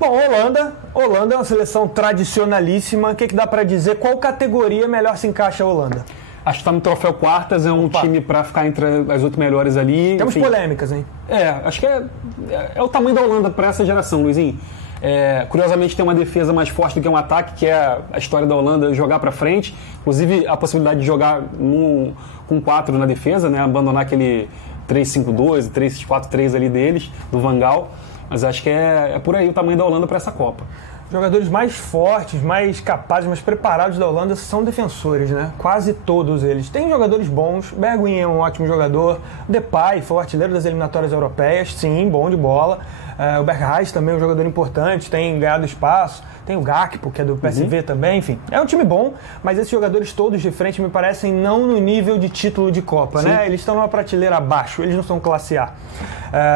Bom, Holanda é uma seleção tradicionalíssima. O que dá para dizer? Qual categoria melhor se encaixa a Holanda? Acho que está no troféu quartas, é um time para ficar entre as 8 melhores ali. Temos polêmicas, hein? Acho que é o tamanho da Holanda para essa geração, Luizinho. Curiosamente tem uma defesa mais forte do que um ataque, que é a história da Holanda jogar para frente. Inclusive a possibilidade de jogar com 4 na defesa, né? Abandonar aquele 3-5-2, 3-4-3 ali deles, do Van Gaal. Mas acho que é por aí o tamanho da Holanda para essa Copa. Jogadores mais fortes, mais capazes, mais preparados da Holanda são defensores, né? Quase todos eles. Tem jogadores bons, Bergwijn é um ótimo jogador, Depay foi o artilheiro das eliminatórias europeias, sim, bom de bola. O Berghuis também é um jogador importante, tem ganhado espaço. Tem o Gakpo, que é do PSV também, enfim. É um time bom, mas esses jogadores todos de frente me parecem não no nível de título de Copa, né? Eles estão numa prateleira abaixo, eles não são classe A.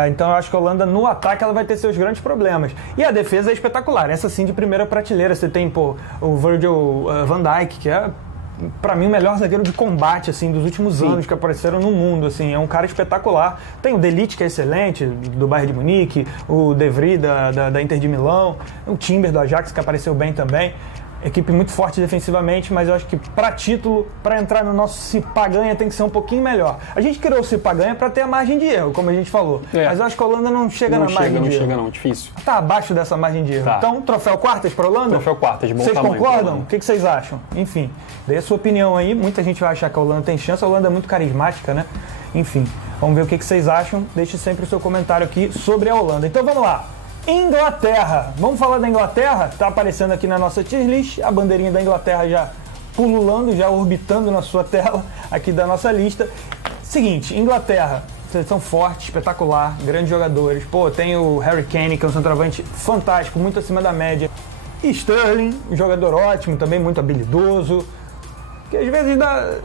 Então eu acho que a Holanda, no ataque, ela vai ter seus grandes problemas. E a defesa é espetacular, essa sim de primeira prateleira. Você tem, o Virgil van Dijk, que é, pra mim, o melhor zagueiro de combate, assim, dos últimos anos que apareceram no mundo, assim, é um cara espetacular. Tem o De Ligt, que é excelente, do Bayern de Munique, o De Vries, da Inter de Milão, o Timber, do Ajax, que apareceu bem também. Equipe muito forte defensivamente, mas eu acho que para título, para entrar no nosso se pá ganha, tem que ser um pouquinho melhor. A gente criou o se pá ganha para ter a margem de erro, como a gente falou. Mas eu acho que a Holanda não chega na margem de erro. Não chega não, difícil. Tá abaixo dessa margem de erro. Tá. Então, troféu quartas para a Holanda? Troféu quartas, bom Vocês tamanho. concordam? O que vocês acham? Enfim, dê a sua opinião aí. Muita gente vai achar que a Holanda tem chance. A Holanda é muito carismática, né? Enfim, vamos ver o que vocês acham. Deixe sempre o seu comentário aqui sobre a Holanda. Então vamos lá. Inglaterra. Vamos falar da Inglaterra? Está aparecendo aqui na nossa tier list. A bandeirinha da Inglaterra já pululando, já orbitando na sua tela aqui da nossa lista. Seguinte, Inglaterra, seleção forte, espetacular, grandes jogadores. Tem o Harry Kane, que é um centroavante fantástico, muito acima da média. E Sterling, um jogador ótimo, também muito habilidoso. Que às vezes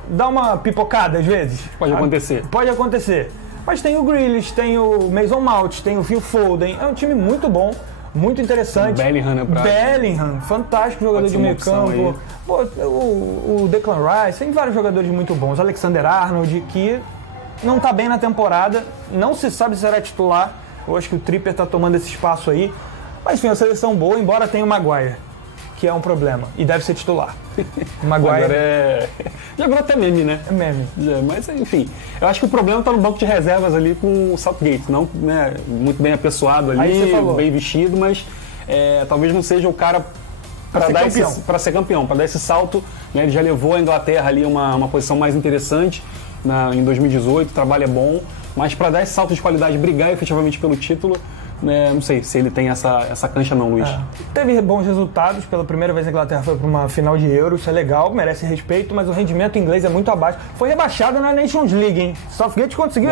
dá uma pipocada, às vezes. Pode acontecer. Pode acontecer. Mas tem o Grealish, tem o Mason Mount, tem o Phil Foden. É um time muito bom, muito interessante. Bellingham, né? Bellingham, fantástico jogador de meio campo. O Declan Rice, tem vários jogadores muito bons. Alexander-Arnold, que não está bem na temporada, não se sabe se será titular. Eu acho que o Trippier está tomando esse espaço aí. Mas enfim, uma seleção boa, embora tenha o Maguire, que é um problema, e deve ser titular. O Maguire já virou até meme, né? É meme. Mas, enfim, eu acho que o problema está no banco de reservas ali com o Southgate, não, né, muito bem apessoado ali, bem vestido, mas talvez não seja o cara para ser campeão, para dar esse salto, né? Ele já levou a Inglaterra ali uma posição mais interessante em 2018, o trabalho é bom, mas para dar esse salto de qualidade, brigar efetivamente pelo título, não sei se ele tem essa cancha não, Luiz. Teve bons resultados, pela primeira vez a Inglaterra foi para uma final de Euro, isso é legal, merece respeito, mas o rendimento inglês é muito abaixo. Foi rebaixado na Nations League, hein? Southgate conseguiu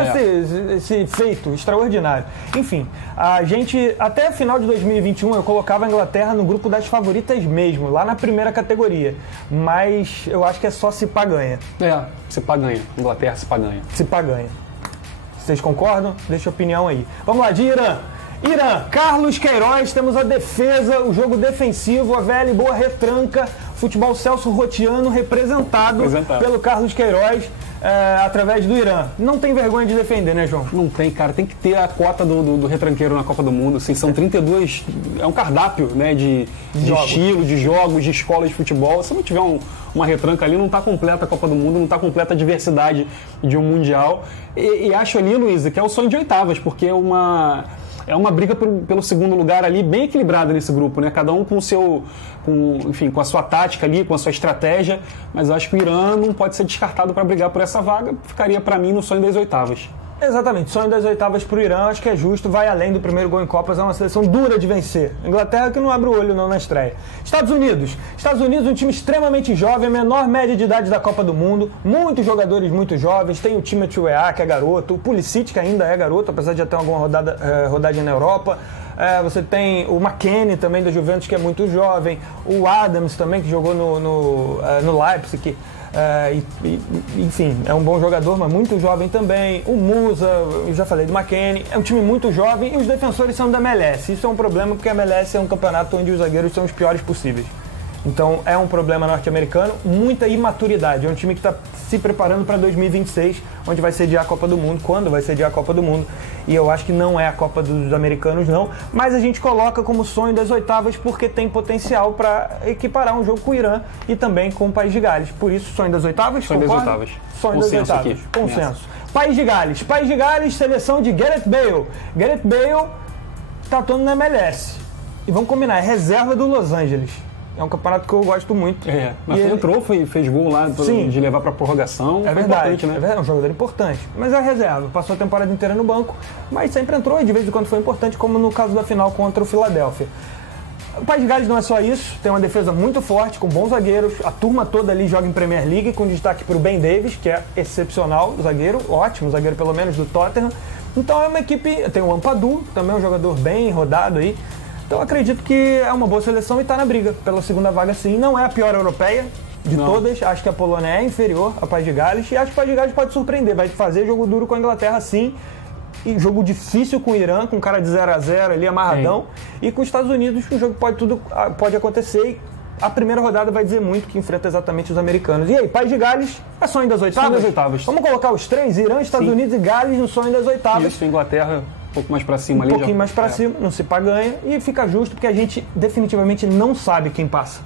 esse feito extraordinário. Enfim, a gente, até a final de 2021, eu colocava a Inglaterra no grupo das favoritas mesmo, lá na primeira categoria, mas eu acho que é só se pá ganha. Se pá ganha. Inglaterra se pá ganha. Se pá ganha. Vocês concordam? Deixa a opinião aí. Vamos lá, de Irã. Carlos Queiroz, temos a defesa, o jogo defensivo, a velha e boa retranca, futebol Celso Rotiano representado pelo Carlos Queiroz através do Irã. Não tem vergonha de defender, né, João? Não tem, cara. Tem que ter a cota do retranqueiro na Copa do Mundo. Assim, são 32, é um cardápio, né, de estilo, de jogos, de escolas de futebol. Se não tiver uma retranca ali, não está completa a Copa do Mundo, não está completa a diversidade de um Mundial. E acho ali, Luísa, que é o sonho de oitavas, porque é uma briga pelo segundo lugar ali, bem equilibrada nesse grupo, né? Cada um com a sua tática ali, com a sua estratégia, mas eu acho que o Irã não pode ser descartado para brigar por essa vaga, ficaria para mim no sonho das oitavas. Exatamente, sonho das oitavas para o Irã, acho que é justo, vai além do primeiro gol em Copas, é uma seleção dura de vencer. Inglaterra que não abre o olho não na estreia. Estados Unidos, um time extremamente jovem, menor média de idade da Copa do Mundo, muitos jogadores muito jovens, tem o Timothy Weah, que é garoto, o Pulisic, que ainda é garoto, apesar de já ter alguma rodagem na Europa. Você tem o McKennie também da Juventus, que é muito jovem, o Adams também, que jogou no Leipzig, enfim, é um bom jogador, mas muito jovem também. O Musa, eu já falei do McKennie, é um time muito jovem e os defensores são da MLS. Isso é um problema porque a MLS é um campeonato onde os zagueiros são os piores possíveis. Então é um problema norte-americano, muita imaturidade. É um time que está se preparando para 2026, onde vai sediar a Copa do Mundo, quando vai sediar a Copa do Mundo. e eu acho que não é a Copa dos Americanos não, mas a gente coloca como sonho das oitavas porque tem potencial para equiparar um jogo com o Irã e também com o País de Gales. Por isso, sonho das oitavas, sonho das concorda? oitavas. Sonho das oitavas. Aqui. Consenso. País de Gales, seleção de Gareth Bale. Gareth Bale tá atuando na MLS. E vamos combinar, é reserva do Los Angeles. É um campeonato que eu gosto muito. Mas ele entrou, fez gol lá de levar para prorrogação. É verdade, né? É um jogador importante. Mas é reserva, passou a temporada inteira no banco, mas sempre entrou e de vez em quando foi importante, como no caso da final contra o Philadelphia. O País de Gales não é só isso, tem uma defesa muito forte, com bons zagueiros, a turma toda ali joga em Premier League, com destaque para o Ben Davies, que é excepcional zagueiro, ótimo zagueiro pelo menos do Tottenham. Então é uma equipe, tem o Ampadu, também um jogador bem rodado aí. Então acredito que é uma boa seleção e está na briga pela segunda vaga sim. Não é a pior europeia de todas, acho que a Polônia é inferior ao País de Gales e acho que o País de Gales pode surpreender, vai fazer jogo duro com a Inglaterra sim, e jogo difícil com o Irã, com cara de 0-0 ali, amarradão, e com os Estados Unidos o jogo pode acontecer e a primeira rodada vai dizer muito que enfrenta exatamente os americanos. E aí, País de Gales é sonho das oitavas? Sonho das oitavas. Vamos colocar os três, Irã, Estados Unidos e Gales no sonho das oitavas. Isso, Inglaterra um pouco mais pra cima ali. Um pouquinho mais pra cima, não se pá ganha e fica justo porque a gente definitivamente não sabe quem passa.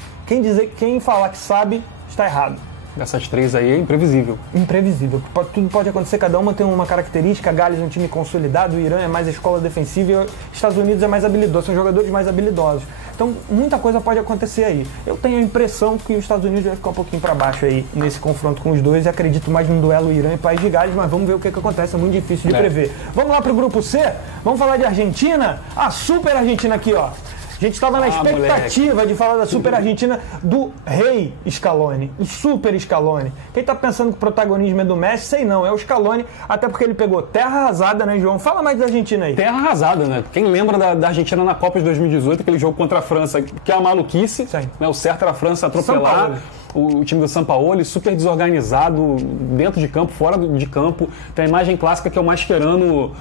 Quem falar que sabe, está errado. Dessas três aí é imprevisível. Imprevisível. Tudo pode acontecer, cada uma tem uma característica. A Gales é um time consolidado, o Irã é mais a escola defensiva e os Estados Unidos é mais habilidoso, são jogadores mais habilidosos. Então, muita coisa pode acontecer aí. Eu tenho a impressão que os Estados Unidos vai ficar um pouquinho para baixo aí nesse confronto com os dois e acredito mais no duelo Irã e País de Gales, mas vamos ver o que acontece, é muito difícil de prever. Vamos lá pro grupo C? Vamos falar de Argentina? A super Argentina aqui, ó. A gente estava na expectativa de falar da super Argentina do rei Scaloni, o super Scaloni. Quem está pensando que o protagonismo é do Messi, sei não, é o Scaloni, até porque ele pegou terra arrasada, né, João? Fala mais da Argentina aí. Terra arrasada, né? Quem lembra da Argentina na Copa de 2018, aquele jogo contra a França, que é uma maluquice, né? O certo era a França atropelar o time do Sampaoli, super desorganizado, dentro de campo, fora de campo. Tem a imagem clássica que é o Mascherano,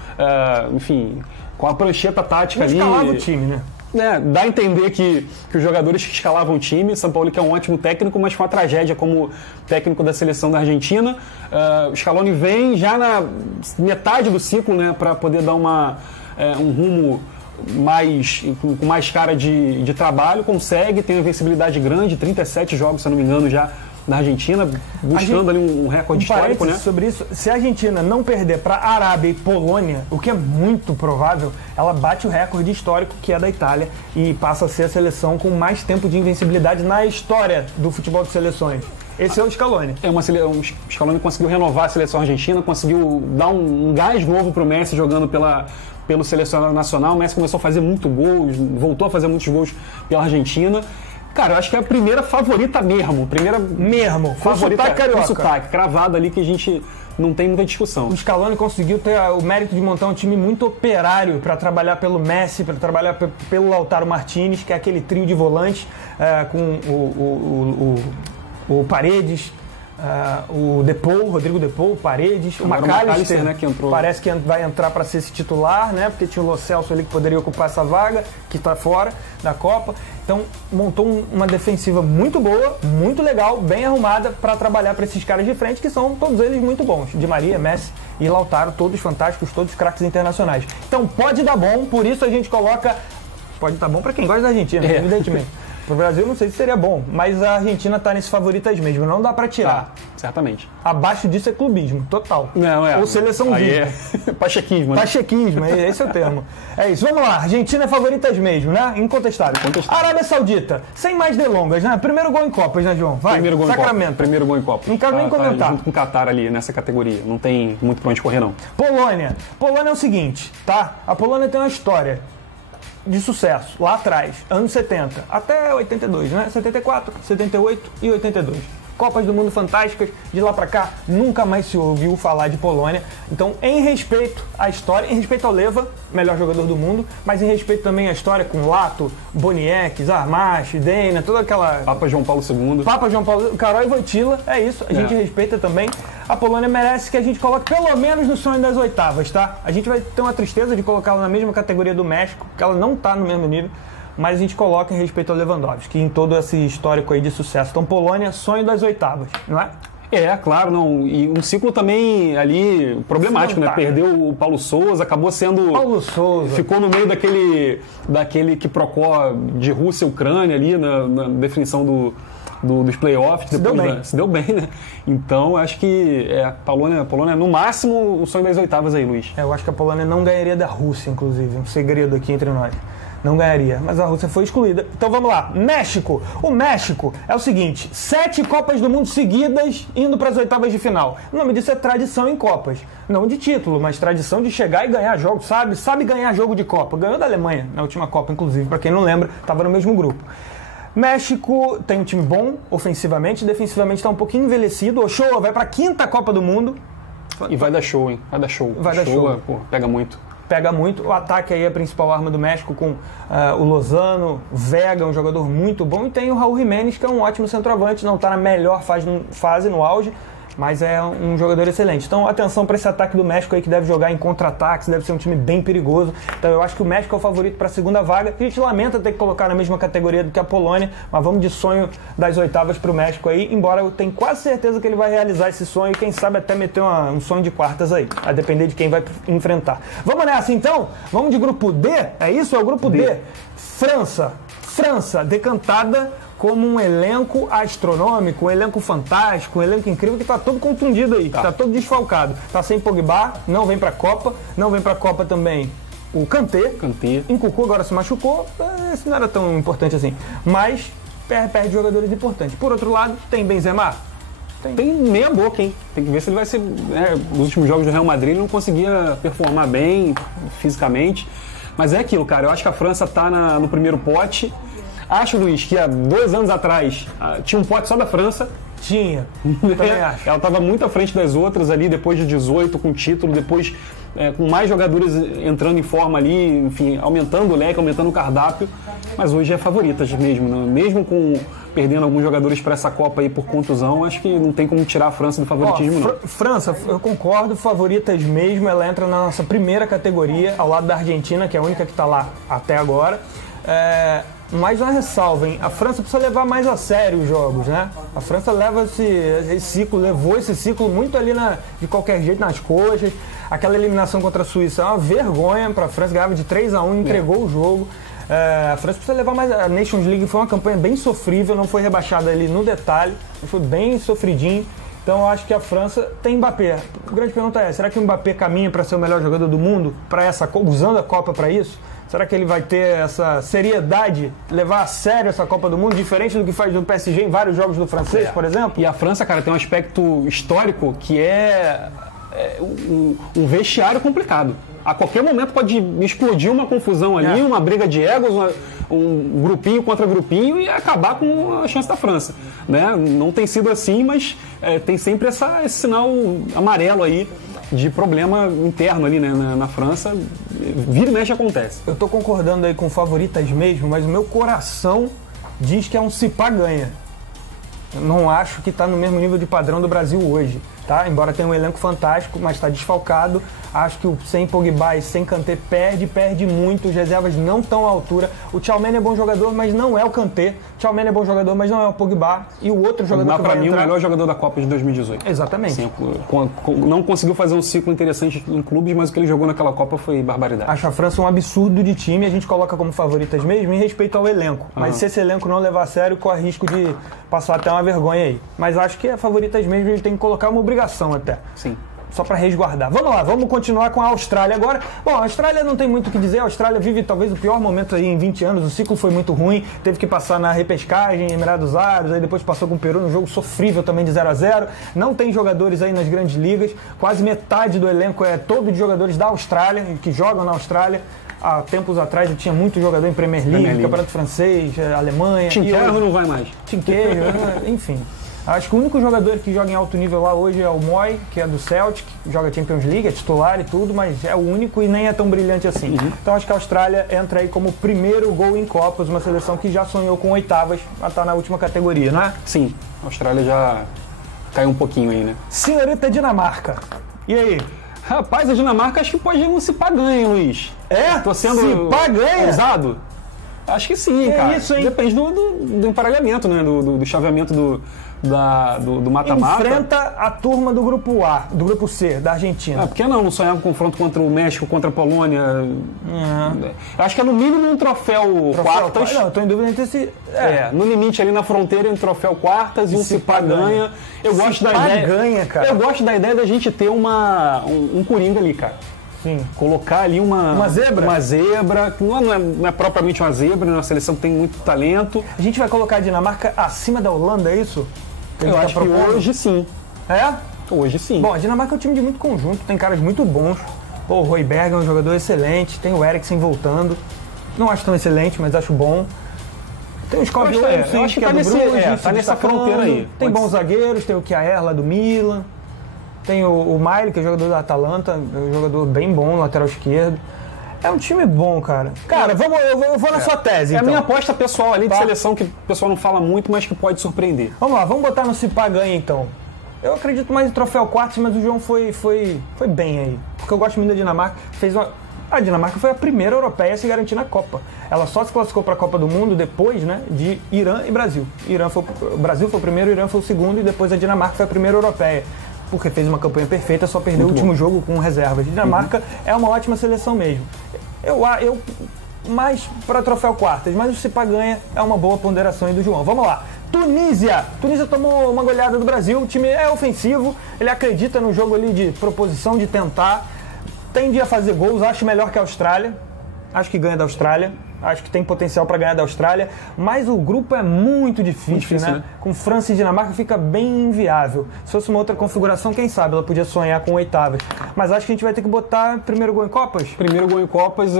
enfim, com a prancheta tática ali. Escalava o time, né? Dá a entender que os jogadores que escalavam o time, São Paulo que é um ótimo técnico, mas foi uma tragédia como técnico da seleção da Argentina. O Scaloni vem já na metade do ciclo, né, para poder dar um rumo com mais cara de trabalho, consegue, tem uma invencibilidade grande, 37 jogos, se eu não me engano, já na Argentina, buscando ali um recorde histórico, né? Sobre isso, se a Argentina não perder para Arábia e Polônia, o que é muito provável, ela bate o recorde histórico que é da Itália e passa a ser a seleção com mais tempo de invencibilidade na história do futebol de seleções. Esse é o Scaloni. O Scaloni conseguiu renovar a seleção argentina, conseguiu dar um gás novo para o Messi jogando pelo selecionado nacional. O Messi começou a fazer muito gols, voltou a fazer muitos gols pela Argentina. Cara, eu acho que é a primeira favorita mesmo. Favorita carioca. Com sotaque, cravado ali que a gente não tem muita discussão. O Scaloni conseguiu ter o mérito de montar um time muito operário para trabalhar pelo Messi, para trabalhar pelo Lautaro Martinez, que é aquele trio de volantes com o Paredes, o Rodrigo Depou, Paredes, o McAllister, né, que entrou. Parece que vai entrar para ser esse titular, né? Porque tinha o Lo Celso ali que poderia ocupar essa vaga, que está fora da Copa. Então, montou uma defensiva muito boa, muito legal, bem arrumada para trabalhar para esses caras de frente, que são todos eles muito bons. Di Maria, Messi e Lautaro, todos fantásticos, todos craques internacionais. Então, pode dar bom, por isso a gente coloca... Pode dar bom para quem gosta da Argentina, evidentemente. Pro Brasil não sei se seria bom, mas a Argentina tá nesse favoritas mesmo, não dá pra tirar. Certamente. Abaixo disso é clubismo, total. Não, ou seleção aí pachequismo, né? Pachequismo, esse é o termo. É isso, vamos lá, Argentina é favoritas mesmo, né? Incontestável. Arábia Saudita, sem mais delongas, né? Primeiro gol em Copas, né, João? Vai, Primeiro gol Sacramento. Primeiro gol em Copa. Não quero nem comentar. Junto com o Qatar ali, nessa categoria. Não tem muito pra onde correr, não. Polônia é o seguinte, tá? A Polônia tem uma história de sucesso, lá atrás, anos 70, até 82, né? 74, 78 e 82. Copas do Mundo fantásticas, de lá pra cá, nunca mais se ouviu falar de Polônia. Então, em respeito à história, em respeito ao Leva, melhor jogador do mundo, mas em respeito também à história com Lato, Boniek, Zarmash, Dena, toda aquela... Papa João Paulo II. Papa João Paulo, Karol Wojtyła, é isso, a gente respeita também. A Polônia merece que a gente coloque pelo menos no sonho das oitavas, tá? A gente vai ter uma tristeza de colocá-la na mesma categoria do México, porque ela não tá no mesmo nível, mas a gente coloca em respeito ao Lewandowski, em todo esse histórico aí de sucesso. Então, Polônia, sonho das oitavas, não é? Claro, não. E um ciclo também ali problemático, né? Perdeu o Paulo Sousa, acabou sendo... Paulo Sousa. Ficou no meio daquele quiprocó de Rússia e Ucrânia ali na definição dos playoffs. Se deu bem, né? Então, acho que a Polônia, no máximo, o sonho das oitavas aí, Luiz. Eu acho que a Polônia não ganharia da Rússia, inclusive. Um segredo aqui entre nós. Não ganharia, mas a Rússia foi excluída. Então vamos lá, México. O México é o seguinte, 7 Copas do Mundo seguidas indo para as oitavas de final. O nome disso é tradição em Copas. Não de título, mas tradição de chegar e ganhar jogos, sabe ganhar jogo de Copa. Ganhou da Alemanha na última Copa, inclusive, para quem não lembra, estava no mesmo grupo. México tem um time bom, ofensivamente, defensivamente está um pouquinho envelhecido. Ochoa vai para a 5ª Copa do Mundo. E vai dar show, hein? Vai dar show. Pô, pega muito. Pega muito. O ataque aí é a principal arma do México com o Lozano, Vega, um jogador muito bom. E tem o Raúl Jiménez, que é um ótimo centroavante. Não está na melhor fase no auge, mas é um jogador excelente. Então, atenção para esse ataque do México aí, que deve jogar em contra-ataques, deve ser um time bem perigoso. Então, eu acho que o México é o favorito para a segunda vaga. A gente lamenta ter que colocar na mesma categoria do que a Polônia, mas vamos de sonho das oitavas para o México aí, embora eu tenha quase certeza que ele vai realizar esse sonho e quem sabe até meter um sonho de quartas aí, a depender de quem vai enfrentar. Vamos nessa então? Vamos de grupo D? É isso? É o grupo D. França, decantada como um elenco astronômico, um elenco fantástico, um elenco incrível que está todo contundido aí, está todo desfalcado. Está sem Pogba, não vem para a Copa, não vem para a Copa também o Kanté. Nkunku agora se machucou, isso não era tão importante assim, mas perde jogadores importantes. Por outro lado, tem Benzema. Tem meia boca, hein? Tem que ver se ele vai ser... nos últimos jogos do Real Madrid ele não conseguia performar bem fisicamente, mas é aquilo, cara, eu acho que a França está no primeiro pote. Acho, Luiz, que há 2 anos atrás tinha um pote só da França. Tinha. Ela estava muito à frente das outras ali, depois de 18, com título, depois com mais jogadores entrando em forma ali, enfim, aumentando o leque, aumentando o cardápio. Mas hoje é favorita mesmo, né? Mesmo perdendo alguns jogadores para essa Copa aí por contusão, acho que não tem como tirar a França do favoritismo, não. França, eu concordo, favoritas mesmo, ela entra na nossa primeira categoria, ao lado da Argentina, que é a única que está lá até agora. Mas uma ressalva, hein? A França precisa levar mais a sério os jogos, né? A França levou esse ciclo muito ali de qualquer jeito nas coxas. Aquela eliminação contra a Suíça é uma vergonha para a França, ganhava de 3-1, entregou o jogo. A França precisa levar mais. A Nations League foi uma campanha bem sofrível, não foi rebaixada ali no detalhe, foi bem sofridinho. Então eu acho que a França tem Mbappé. A grande pergunta é, será que o Mbappé caminha para ser o melhor jogador do mundo, usando a Copa para isso? Será que ele vai ter essa seriedade, levar a sério essa Copa do Mundo, diferente do que faz no PSG em vários jogos do francês, por exemplo? E a França, cara, tem um aspecto histórico que é um vestiário complicado. A qualquer momento pode explodir uma confusão ali, uma briga de egos, um grupinho contra grupinho e acabar com a chance da França, né? Não tem sido assim, mas tem sempre esse sinal amarelo aí de problema interno ali, né, na França. Vira e mexe acontece. Eu tô concordando aí com favoritas mesmo, mas o meu coração diz que é um se pá ganha. Eu não acho que está no mesmo nível de padrão do Brasil hoje, tá? Embora tenha um elenco fantástico, mas está desfalcado. Acho que sem Pogba e sem Kanté perde muito. As reservas não estão à altura. O Tchouaméni é bom jogador, mas não é o Kanté. O Tchouaméni é bom jogador, mas não é o Pogba. E o outro jogador que vai para mim, entrar... o melhor jogador da Copa de 2018. Exatamente. Sim, não conseguiu fazer um ciclo interessante em clubes, mas o que ele jogou naquela Copa foi barbaridade. Acho a França um absurdo de time. A gente coloca como favoritas mesmo em respeito ao elenco. Mas se esse elenco não levar a sério, corre risco de passar até uma vergonha aí. Mas acho que é favoritas mesmo, ele tem que colocar uma obrigação até. Sim. Só para resguardar. Vamos lá, vamos continuar com a Austrália agora. Bom, a Austrália não tem muito o que dizer. A Austrália vive talvez o pior momento aí em 20 anos. O ciclo foi muito ruim. Teve que passar na repescagem em Emirados Árabes. Aí depois passou com o Peru num jogo sofrível também de 0-0. Não tem jogadores aí nas grandes ligas. Quase metade do elenco é todo de jogadores da Austrália, que jogam na Austrália. Há tempos atrás eu tinha muito jogador em Premier League, Campeonato Francês, Alemanha. Tinqueiro não vai mais. Tinqueiro, enfim. Acho que o único jogador que joga em alto nível lá hoje é o Moy, que é do Celtic, joga Champions League, é titular e tudo, mas é o único e nem é tão brilhante assim. Então acho que a Austrália entra aí como primeiro gol em Copas, uma seleção que já sonhou com oitavas, a estar na última categoria, não é? Sim, a Austrália já caiu um pouquinho aí, né? Senhorita Dinamarca, e aí? Rapaz, a Dinamarca acho que pode não se pagar, hein, Luiz? É? Tô sendo se pá ganha? ousado? Acho que sim, cara. Isso, hein? Depende do emparelhamento, né? Do chaveamento do mata-mata. Enfrenta a turma do grupo A, do grupo C, da Argentina. Por que não sonhar com confronto contra o México, contra a Polônia? Acho que é no mínimo um troféu quartas. Não, eu tô em dúvida entre esse... No limite ali na fronteira, um troféu quartas e um Cipá ganha. Eu gosto da ideia. Ganha, cara. Eu gosto da ideia da gente ter um coringa ali, cara. Sim. Colocar ali uma zebra? Uma zebra, que não é propriamente uma zebra, é uma seleção que tem muito talento. A gente vai colocar a Dinamarca acima da Holanda, é isso? Eu acho que hoje sim. É? Hoje sim. Bom, a Dinamarca é um time de muito conjunto, tem caras muito bons. O Højbjerg é um jogador excelente, tem o Eriksen voltando. Não acho tão excelente, mas acho bom. Tem o Skov eu acho que tá nessa fronteira aí. Tem bons zagueiros, tem o Kjaer lá do Milan. Tem o Miley, que é jogador da Atalanta, um jogador bem bom, lateral esquerdo. É um time bom, cara. Cara, eu vou na sua tese, então. É a minha aposta pessoal ali de seleção, que o pessoal não fala muito, mas que pode surpreender. Vamos lá, vamos botar no Cipá ganha, então. Eu acredito mais em troféu quartos, mas o João foi bem aí. Porque eu gosto muito da Dinamarca. A Dinamarca foi a primeira europeia a se garantir na Copa. Ela só se classificou para a Copa do Mundo depois, né, de Irã e Brasil. O Brasil foi o primeiro, o Irã foi o segundo, e depois a Dinamarca foi a primeira europeia. Porque fez uma campanha perfeita, só perdeu o último jogo com reservas. A Dinamarca é uma ótima seleção mesmo. Eu mais para troféu quartas, mas o Cipá ganha é uma boa ponderação aí do João. Vamos lá. Tunísia tomou uma goleada do Brasil, o time é ofensivo, ele acredita no jogo ali de proposição, de tentar, tende a fazer gols, acho melhor que a Austrália, acho que ganha da Austrália. Acho que tem potencial para ganhar da Austrália, mas o grupo é muito difícil, né? Com França e Dinamarca fica bem inviável. Se fosse uma outra configuração, quem sabe ela podia sonhar com oitavas. Mas acho que a gente vai ter que botar primeiro gol em Copas? Primeiro gol em Copas,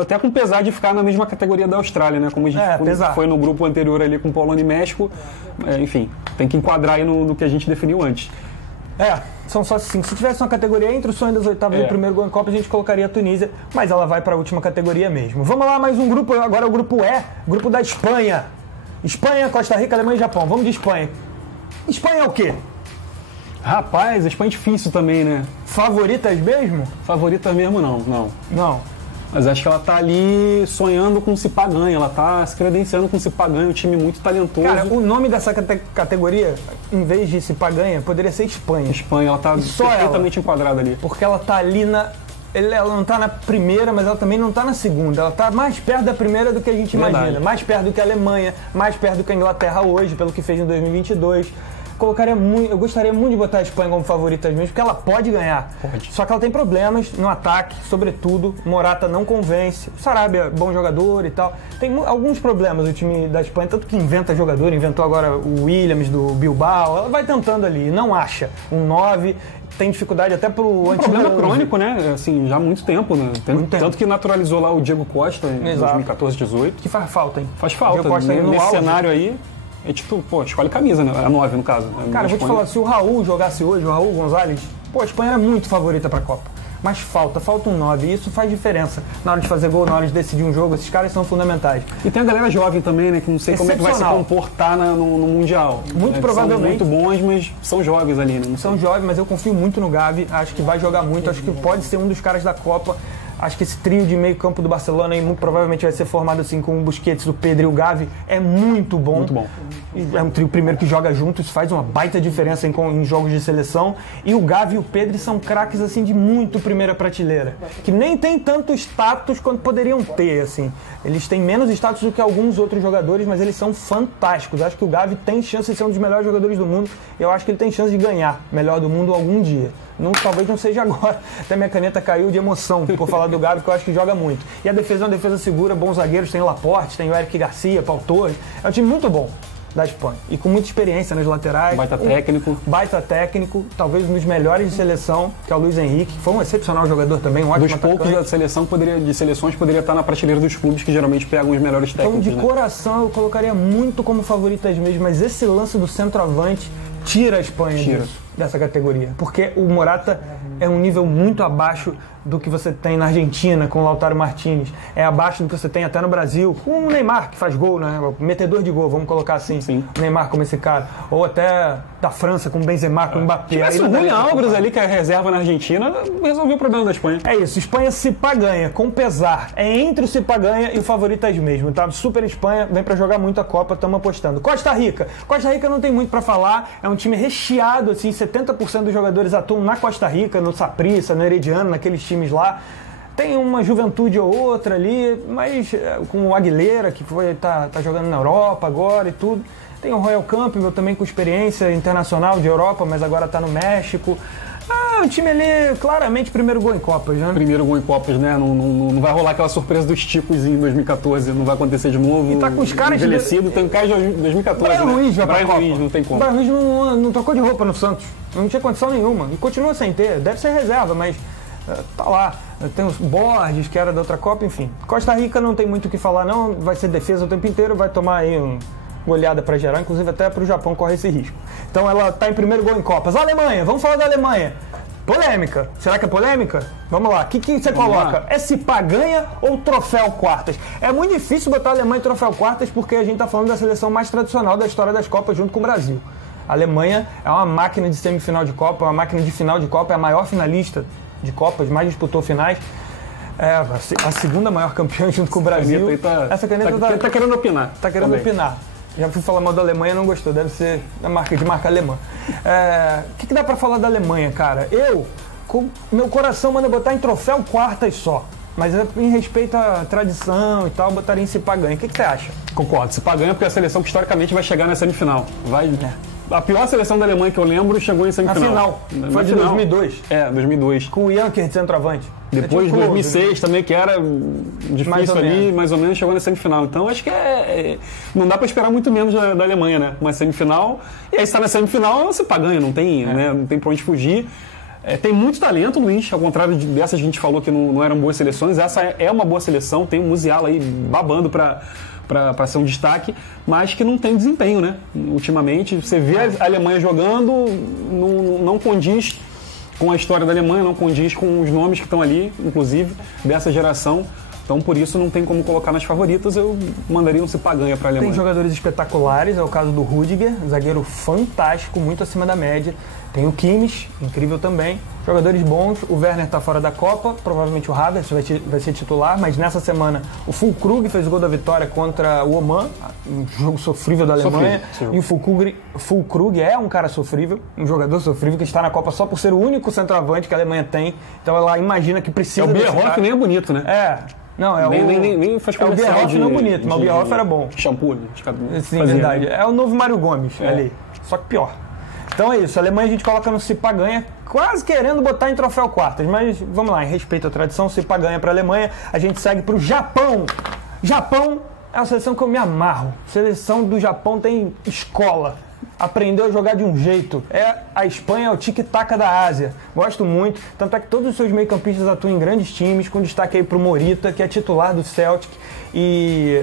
até com pesar de ficar na mesma categoria da Austrália, né? Como a gente foi no grupo anterior ali com Polônia e México. Enfim, tem que enquadrar aí no que a gente definiu antes. São só assim. Se tivesse uma categoria entre o sonho das oitavas e o primeiro gol em Copa, a gente colocaria a Tunísia, mas ela vai para a última categoria mesmo. Vamos lá, mais um grupo, agora é o grupo E, grupo da Espanha. Espanha, Costa Rica, Alemanha e Japão. Vamos de Espanha. Espanha é o quê? Rapaz, a Espanha é difícil também, né? Favoritas mesmo? Favoritas mesmo não. Não. Mas acho que ela tá ali sonhando com o Cipá ganha, ela tá se credenciando com o Cipá ganha, um time muito talentoso. Cara, o nome dessa categoria, em vez de Cipá ganha, poderia ser Espanha. Espanha, ela tá perfeitamente enquadrada ali. Porque ela tá ali ela não tá na primeira, mas ela também não tá na segunda. Ela tá mais perto da primeira do que a gente imagina. Mais perto do que a Alemanha, mais perto do que a Inglaterra hoje, pelo que fez em 2022. Eu gostaria muito de botar a Espanha como favorita mesmo, porque ela pode ganhar. Só que ela tem problemas no ataque, sobretudo. Morata não convence. O Sarabia, bom jogador e tal. Tem alguns problemas o time da Espanha, tanto que inventa jogador, inventou agora o Williams do Bilbao. Ela vai tentando ali, não acha um 9. Tem dificuldade até pro antigo. Problema crônico, né? Assim, já há muito tempo, né? Tanto que naturalizou lá o Diego Costa em 2014, 2018. Que faz falta, hein? Faz falta. Diego Costa nesse cenário aí. É tipo, escolhe camisa, né? A 9 no caso. Cara, eu vou te falar, se o Raul jogasse hoje, o Raul Gonzalez, a Espanha era muito favorita pra Copa. Mas falta um 9, e isso faz diferença na hora de fazer gol, na hora de decidir um jogo. Esses caras são fundamentais. E tem a galera jovem também, né? Que não sei como é que vai se comportar no Mundial. Muito provavelmente. São muito bons, mas são jovens ali, né? São jovens, mas eu confio muito no Gavi. Acho que vai jogar muito, acho que pode ser um dos caras da Copa. Acho que esse trio de meio campo do Barcelona aí muito provavelmente vai ser formado assim com o Busquets, o Pedro e o Gavi. É muito bom. Muito bom. É um trio primeiro que joga junto, isso faz uma baita diferença em jogos de seleção. E o Gavi e o Pedro são craques assim de muito primeira prateleira, que nem tem tanto status quanto poderiam ter, assim. Eles têm menos status do que alguns outros jogadores, mas eles são fantásticos. Acho que o Gavi tem chance de ser um dos melhores jogadores do mundo. E eu acho que ele tem chance de ganhar melhor do mundo algum dia. Talvez não seja agora. Até minha caneta caiu de emoção por falar do Gavi, que eu acho que joga muito. E a defesa é uma defesa segura, bons zagueiros, tem o Laporte, tem o Eric Garcia, Pau Torres. É um time muito bom da Espanha. E com muita experiência nas laterais. Baita técnico, talvez um dos melhores de seleção, que é o Luiz Henrique, que foi um excepcional jogador também, um ótimo atacante. Dos poucos de seleções poderia estar na prateleira dos clubes que geralmente pegam os melhores técnicos. Então, de coração, eu colocaria muito como favoritas mesmo, mas esse lance do centroavante tira a Espanha dessa categoria. Porque o Morata é um nível muito abaixo do que você tem na Argentina com o Lautaro Martínez. É abaixo do que você tem até no Brasil com o Neymar, que faz gol, né? Metedor de gol, vamos colocar assim. Sim. O Neymar como esse cara. Ou até da França com Benzema, com Mbappé. Tivesse o Julián Álvares ali, que é reserva na Argentina, resolveu o problema da Espanha. É isso, Espanha se pá ganha, com pesar. É entre o se pá ganha e o favoritas mesmo, tá? Super Espanha, vem pra jogar muito a Copa, estamos apostando. Costa Rica não tem muito pra falar, é um time recheado, assim, 70% dos jogadores atuam na Costa Rica, no Saprissa, no Herediano, naqueles times lá. Tem uma juventude ou outra ali, mas com o Aguilera, que tá jogando na Europa agora e tudo. Tem o Royal Campbell também com experiência internacional de Europa, mas agora está no México. O time ali, claramente, primeiro gol em Copas, né? Primeiro gol em Copas, né? Não vai rolar aquela surpresa dos Ticos em 2014, não vai acontecer de novo. E tá com os caras envelhecido, tem caras de 2014, Brian Ruiz vai pra Copa. Ruiz, não tem como. O Brian Ruiz não trocou de roupa no Santos, não tinha condição nenhuma. E continua sem ter, deve ser reserva, mas tá lá. Tem os Borges, que era da outra Copa, enfim. Costa Rica não tem muito o que falar, não. Vai ser defesa o tempo inteiro, vai tomar aí goleada para geral, inclusive até para o Japão corre esse risco. Então ela está em primeiro gol em Copas. A Alemanha, vamos falar da Alemanha. Polêmica. Será que é polêmica? Vamos lá. O que você coloca? É se pá ganha ou troféu quartas? É muito difícil botar a Alemanha em troféu quartas porque a gente está falando da seleção mais tradicional da história das Copas junto com o Brasil. A Alemanha é uma máquina de semifinal de Copa, é uma máquina de final de Copa, é a maior finalista de Copas, mais disputou finais. É a segunda maior campeã junto com o Brasil. Essa caneta tá querendo opinar. Tá querendo opinar. Já fui falar mal da Alemanha, não gostou. Deve ser da marca alemã. O que dá pra falar da Alemanha, cara? Meu coração manda botar em troféu quartas só. Mas em respeito à tradição e tal, botaria em se pá ganha. O que você acha? Concordo. Se pá ganha porque é a seleção que historicamente vai chegar na semifinal. A pior seleção da Alemanha que eu lembro chegou em semifinal. Foi de 2002. 2002. Com o Janker de centroavante. Depois de 2006 também, que era difícil ali, mais ou menos, chegou na semifinal. Então acho que não dá para esperar muito menos da Alemanha, né? Uma semifinal, e aí está na semifinal, você pá ganha, não tem, né? Não tem para onde fugir. Tem muito talento, Luiz, ao contrário dessas que a gente falou que não eram boas seleções. Essa é uma boa seleção, tem um Musiala aí babando para ser um destaque, mas que não tem desempenho, né? Ultimamente, você vê a Alemanha jogando, não condiz com a história da Alemanha, não condiz com os nomes que estão ali, inclusive, dessa geração. Então, por isso, não tem como colocar nas favoritas, eu mandaria um se pá ganha para a Alemanha. Tem jogadores espetaculares, é o caso do Rüdiger, zagueiro fantástico, muito acima da média. Tem o Kimmich, incrível também. Jogadores bons, o Werner está fora da Copa, provavelmente o Havertz vai ser titular, mas nessa semana o Füllkrug fez o gol da vitória contra o Oman, um jogo sofrível da Alemanha. E o Füllkrug é um cara sofrível, um jogador sofrível que está na Copa só por ser o único centroavante que a Alemanha tem. Então ela imagina que precisa... o Bierhoff nem é bonito, né? Não, nem faz comercial. O Bierhoff não é bonito, mas o Bierhoff era bom. Shampoo, né? Sim, verdade. É o novo Mário Gomes ali, só que pior. Então é isso, a Alemanha a gente coloca no se pá ganha, quase querendo botar em troféu quartas, mas vamos lá, em respeito à tradição, se pá ganha para a Alemanha, a gente segue para o Japão. Japão é uma seleção que eu me amarro. A seleção do Japão tem escola, aprendeu a jogar de um jeito. A Espanha é o tic-tac da Ásia, gosto muito, tanto é que todos os seus meio-campistas atuam em grandes times, com destaque aí para o Morita, que é titular do Celtic e...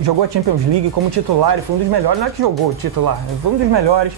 jogou a Champions League como titular, e foi um dos melhores, não é que jogou titular, foi um dos melhores.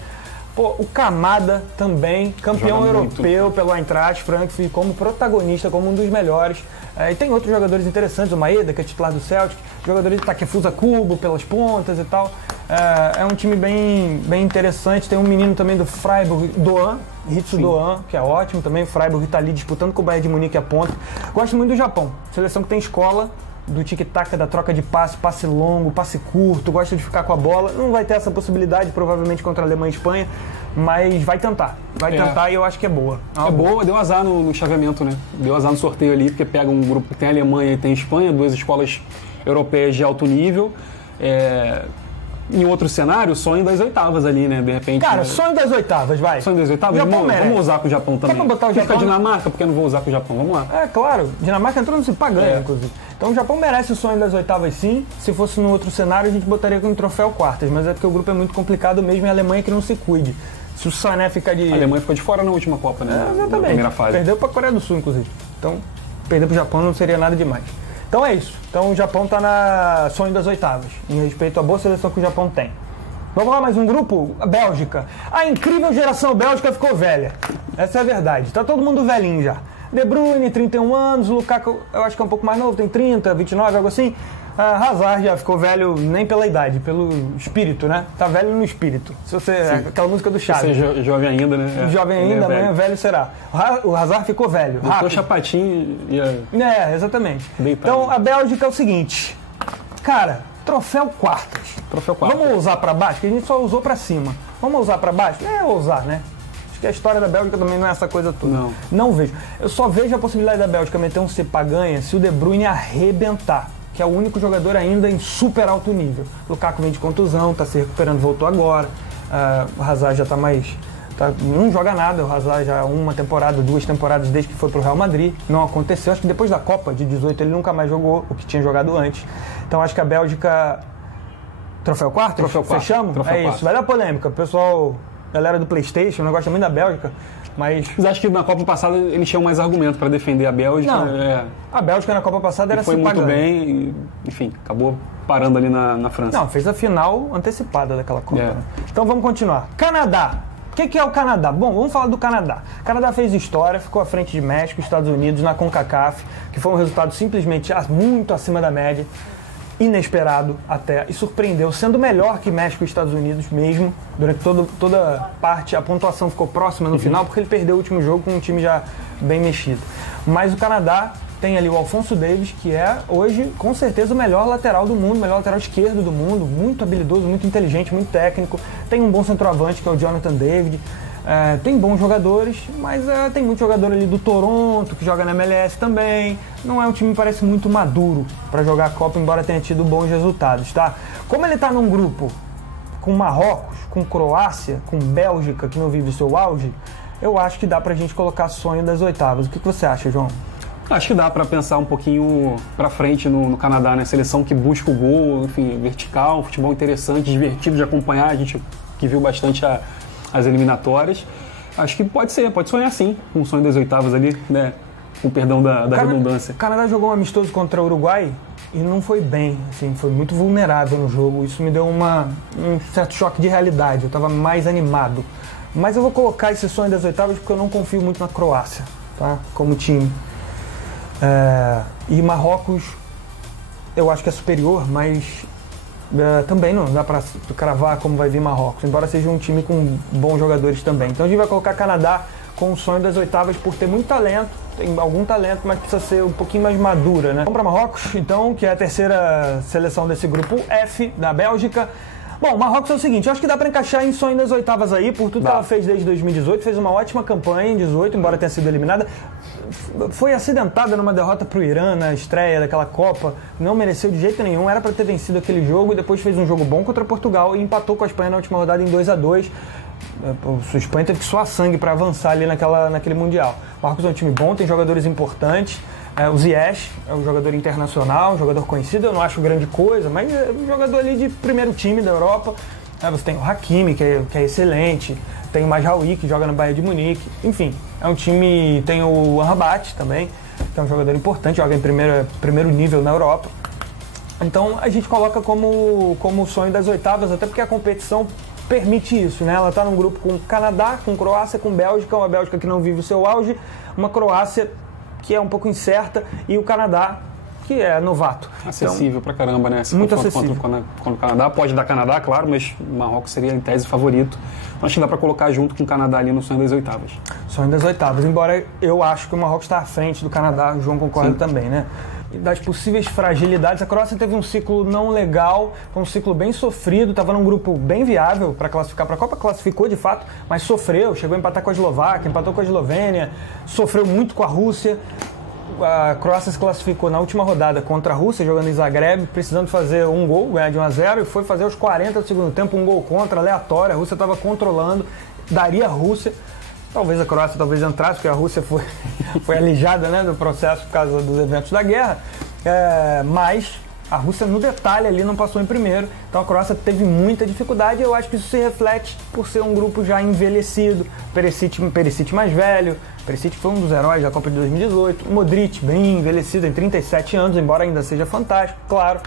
O Kamada também, campeão europeu pelo Eintracht Frankfurt, como protagonista, como um dos melhores. E tem outros jogadores interessantes, o Maeda, que é titular do Celtic, jogadores de Takefusa Kubo pelas pontas e tal. É um time bem interessante. Tem um menino também do Freiburg, Doan, Ritsu Doan, que é ótimo também. O Freiburg está ali disputando com o Bayern de Munique a ponta. Gosto muito do Japão, seleção que tem escola, do tic-tac, da troca de passe longo, passe curto, gosta de ficar com a bola. Não vai ter essa possibilidade, provavelmente, contra a Alemanha e Espanha, mas vai tentar. Tentar e eu acho que é boa. Boa, deu azar no chaveamento, né? Deu azar no sorteio ali, porque pega um grupo que tem a Alemanha e tem a Espanha, duas escolas europeias de alto nível. Em outro cenário, sonho das oitavas ali, né? De repente. Cara, sonho das oitavas, vai. Sonho das oitavas? Vamos usar com o Japão também. Quer botar o Japão? Fica a Dinamarca, porque eu não vou usar com o Japão. Vamos lá. Claro. Dinamarca entrou no se pá ganha, inclusive. Então o Japão merece o sonho das oitavas, sim. Se fosse no outro cenário, a gente botaria com um troféu quartas. Mas é porque o grupo é muito complicado mesmo e a Alemanha que não se cuide. Se o Sané ficar de... A Alemanha ficou de fora na última Copa, né? Exatamente. Na primeira fase. Perdeu para a Coreia do Sul, inclusive. Então, perder para o Japão não seria nada demais. Então é isso. Então o Japão está na sonho das oitavas, em respeito à boa seleção que o Japão tem. Vamos lá, mais um grupo? A Bélgica. A incrível geração Bélgica ficou velha. Essa é a verdade. Tá todo mundo velhinho já. De Bruyne, 31 anos. O Lukaku, eu acho que é um pouco mais novo, tem 30, 29, algo assim. Hazard já ficou velho nem pela idade, pelo espírito, né? Tá velho no espírito. Se você, aquela música do Chaves. Você é jovem ainda, né? Jovem ainda, amanhã velho será. O Hazard ficou velho. Botou chapatinho e... exatamente. Deitado. Então, a Bélgica é o seguinte. Cara, troféu quartas. Vamos usar pra baixo? Que a gente só usou pra cima. Vamos usar pra baixo? Ousar, né? Acho que a história da Bélgica também não é essa coisa toda. Não vejo. Eu só vejo a possibilidade da Bélgica meter um cepa ganha se o De Bruyne arrebentar, que é o único jogador ainda em super alto nível. O Lukaku vem de contusão, tá se recuperando, voltou agora. O Hazard já tá mais... não joga nada, o Hazard já uma temporada, 2 temporadas desde que foi pro Real Madrid. Não aconteceu, acho que depois da Copa de 18 ele nunca mais jogou o que tinha jogado antes. Então acho que a Bélgica... Troféu quarto? Fechamos? Troféu isso, vai dar polêmica. O pessoal, galera do PlayStation, não gosta muito da Bélgica, mas acho que na Copa passada eles tinham mais argumento para defender a Bélgica. Não, a Bélgica na Copa passada era foi muito bem, e, enfim, acabou parando ali na França. Não, fez a final antecipada daquela Copa. Né? Então vamos continuar. Canadá. O que é o Canadá? Bom, vamos falar do Canadá. O Canadá fez história, ficou à frente de México e Estados Unidos na CONCACAF, que foi um resultado simplesmente muito acima da média, inesperado até, e surpreendeu, sendo melhor que México e Estados Unidos mesmo. Durante toda parte, a pontuação ficou próxima no final, porque ele perdeu o último jogo com um time já bem mexido. Mas o Canadá tem ali o Alphonso Davies, que é hoje, com certeza, o melhor lateral do mundo, o melhor lateral esquerdo do mundo, muito habilidoso, muito inteligente, muito técnico. Tem um bom centroavante, que é o Jonathan David. Tem bons jogadores, mas tem muito jogador ali do Toronto, que joga na MLS também. Não é um time que parece muito maduro para jogar a Copa, embora tenha tido bons resultados, tá? Como ele tá num grupo com Marrocos, com Croácia, com Bélgica, que não vive o seu auge, eu acho que dá pra gente colocar sonho das oitavas. O que você acha, João? Acho que dá para pensar um pouquinho para frente no Canadá, né? Seleção que busca o gol, enfim, vertical, futebol interessante, divertido de acompanhar. A gente que viu bastante as eliminatórias. Acho que pode sonhar sim, com o sonho das oitavas ali, né? Com perdão da redundância. O Canadá jogou um amistoso contra o Uruguai e não foi bem, assim, foi muito vulnerável no jogo. Isso me deu um certo choque de realidade, eu estava mais animado. Mas eu vou colocar esse sonho das oitavas porque eu não confio muito na Croácia, tá? Como time. E Marrocos, eu acho que é superior, mas também não dá para cravar como vai vir Marrocos, embora seja um time com bons jogadores também. Então a gente vai colocar Canadá com o sonho das oitavas por ter muito talento, tem algum talento, mas precisa ser um pouquinho mais madura, né? Vamos para Marrocos, então, que é a terceira seleção desse grupo F da Bélgica. Bom, Marrocos é o seguinte, eu acho que dá para encaixar em sonho das oitavas aí, por tudo que ela fez desde 2018, fez uma ótima campanha em 2018, embora tenha sido eliminada. Foi acidentada numa derrota pro Irã na estreia daquela Copa, não mereceu de jeito nenhum, era para ter vencido aquele jogo e depois fez um jogo bom contra Portugal e empatou com a Espanha na última rodada em 2-2. A Espanha teve que suar sangue para avançar ali naquele Mundial. Marrocos é um time bom, tem jogadores importantes. O Ziyech é um jogador internacional, um jogador conhecido, eu não acho grande coisa, mas é um jogador ali de primeiro time da Europa. Você tem o Hakimi, que é excelente, tem o Mazraoui, que joga no Bayern de Munique, enfim, é um time, tem o Amrabat também, que é um jogador importante, joga em primeiro nível na Europa. Então a gente coloca como sonho das oitavas, até porque a competição permite isso, né? Ela está num grupo com Canadá, com Croácia, com Bélgica, uma Bélgica que não vive o seu auge, uma Croácia que é um pouco incerta e o Canadá que é novato. Acessível pra caramba, né? Muito acessível. Quando o Canadá pode dar Canadá, claro, mas o Marrocos seria em tese favorito. Então acho que dá pra colocar junto com o Canadá ali no sonho das oitavas. Sonho das oitavas, embora eu acho que o Marrocos está à frente do Canadá, o João concorda também, né? Das possíveis fragilidades, a Croácia teve um ciclo não legal, foi um ciclo bem sofrido, estava num grupo bem viável para classificar para a Copa, classificou de fato, mas sofreu, chegou a empatar com a Eslováquia, empatou com a Eslovênia, sofreu muito com a Rússia. A Croácia se classificou na última rodada contra a Rússia, jogando em Zagreb, precisando fazer um gol, ganhar de 1-0, e foi fazer aos 40 do segundo tempo um gol contra, aleatório, a Rússia estava controlando, daria a Rússia. Talvez a Croácia entrasse, porque a Rússia foi alijada, né, do processo por causa dos eventos da guerra, mas a Rússia no detalhe ali não passou em primeiro, então a Croácia teve muita dificuldade e eu acho que isso se reflete por ser um grupo já envelhecido, Perisic mais velho, Perisic foi um dos heróis da Copa de 2018, Modric bem envelhecido, em 37 anos, embora ainda seja fantástico, claro.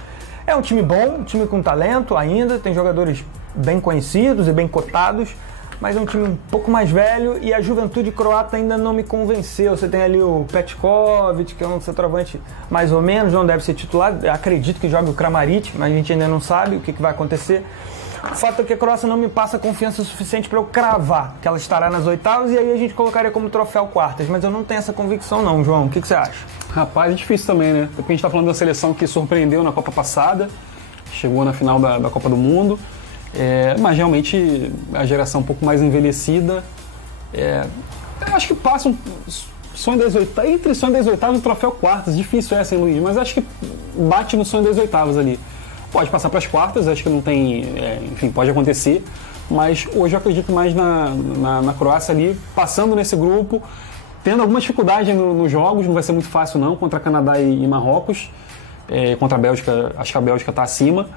É um time bom, um time com talento ainda, tem jogadores bem conhecidos e bem cotados, mas é um time um pouco mais velho e a juventude croata ainda não me convenceu. Você tem ali o Petkovic, que é um centroavante mais ou menos, não deve ser titular. Acredito que jogue o Kramaric, mas a gente ainda não sabe o que vai acontecer. O fato é que a Croácia não me passa confiança suficiente para eu cravar que ela estará nas oitavas e aí a gente colocaria como troféu quartas. Mas eu não tenho essa convicção não, João. O que você acha? Rapaz, é difícil também, né? Porque a gente tá falando de uma seleção que surpreendeu na Copa passada, chegou na final da Copa do Mundo, mas realmente a geração um pouco mais envelhecida. Eu acho que passa sonho das oitavas, entre sonho das oitavas e troféu quartas. Difícil essa, hein, Luiz? Mas acho que bate no sonho das oitavas ali. Pode passar para as quartas, acho que não tem... enfim, pode acontecer. Mas hoje eu acredito mais na Croácia ali, passando nesse grupo, tendo alguma dificuldade nos jogos, não vai ser muito fácil não, contra Canadá e Marrocos. Contra a Bélgica, acho que a Bélgica está acima.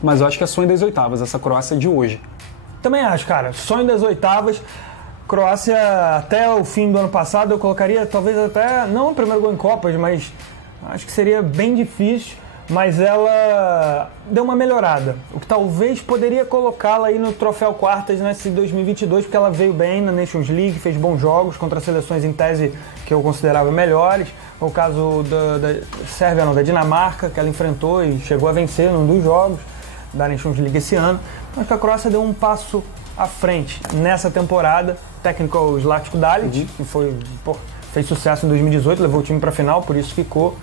Mas eu acho que é sonho das oitavas, essa Croácia de hoje. Também acho, cara. Sonho das oitavas. Croácia, até o fim do ano passado, eu colocaria talvez até, não o primeiro gol em Copas, mas acho que seria bem difícil. Mas ela deu uma melhorada, o que talvez poderia colocá-la aí no troféu quartas nesse 2022, porque ela veio bem na Nations League, fez bons jogos contra seleções em tese que eu considerava melhores. Foi o caso da Sérvia, não, da Dinamarca, que ela enfrentou e chegou a vencer num dos jogos da Nations League esse ano. Acho que a Croácia deu um passo à frente nessa temporada. O técnico é o Zlatko Dalic, que fez sucesso em 2018, levou o time para a final, por isso ficou.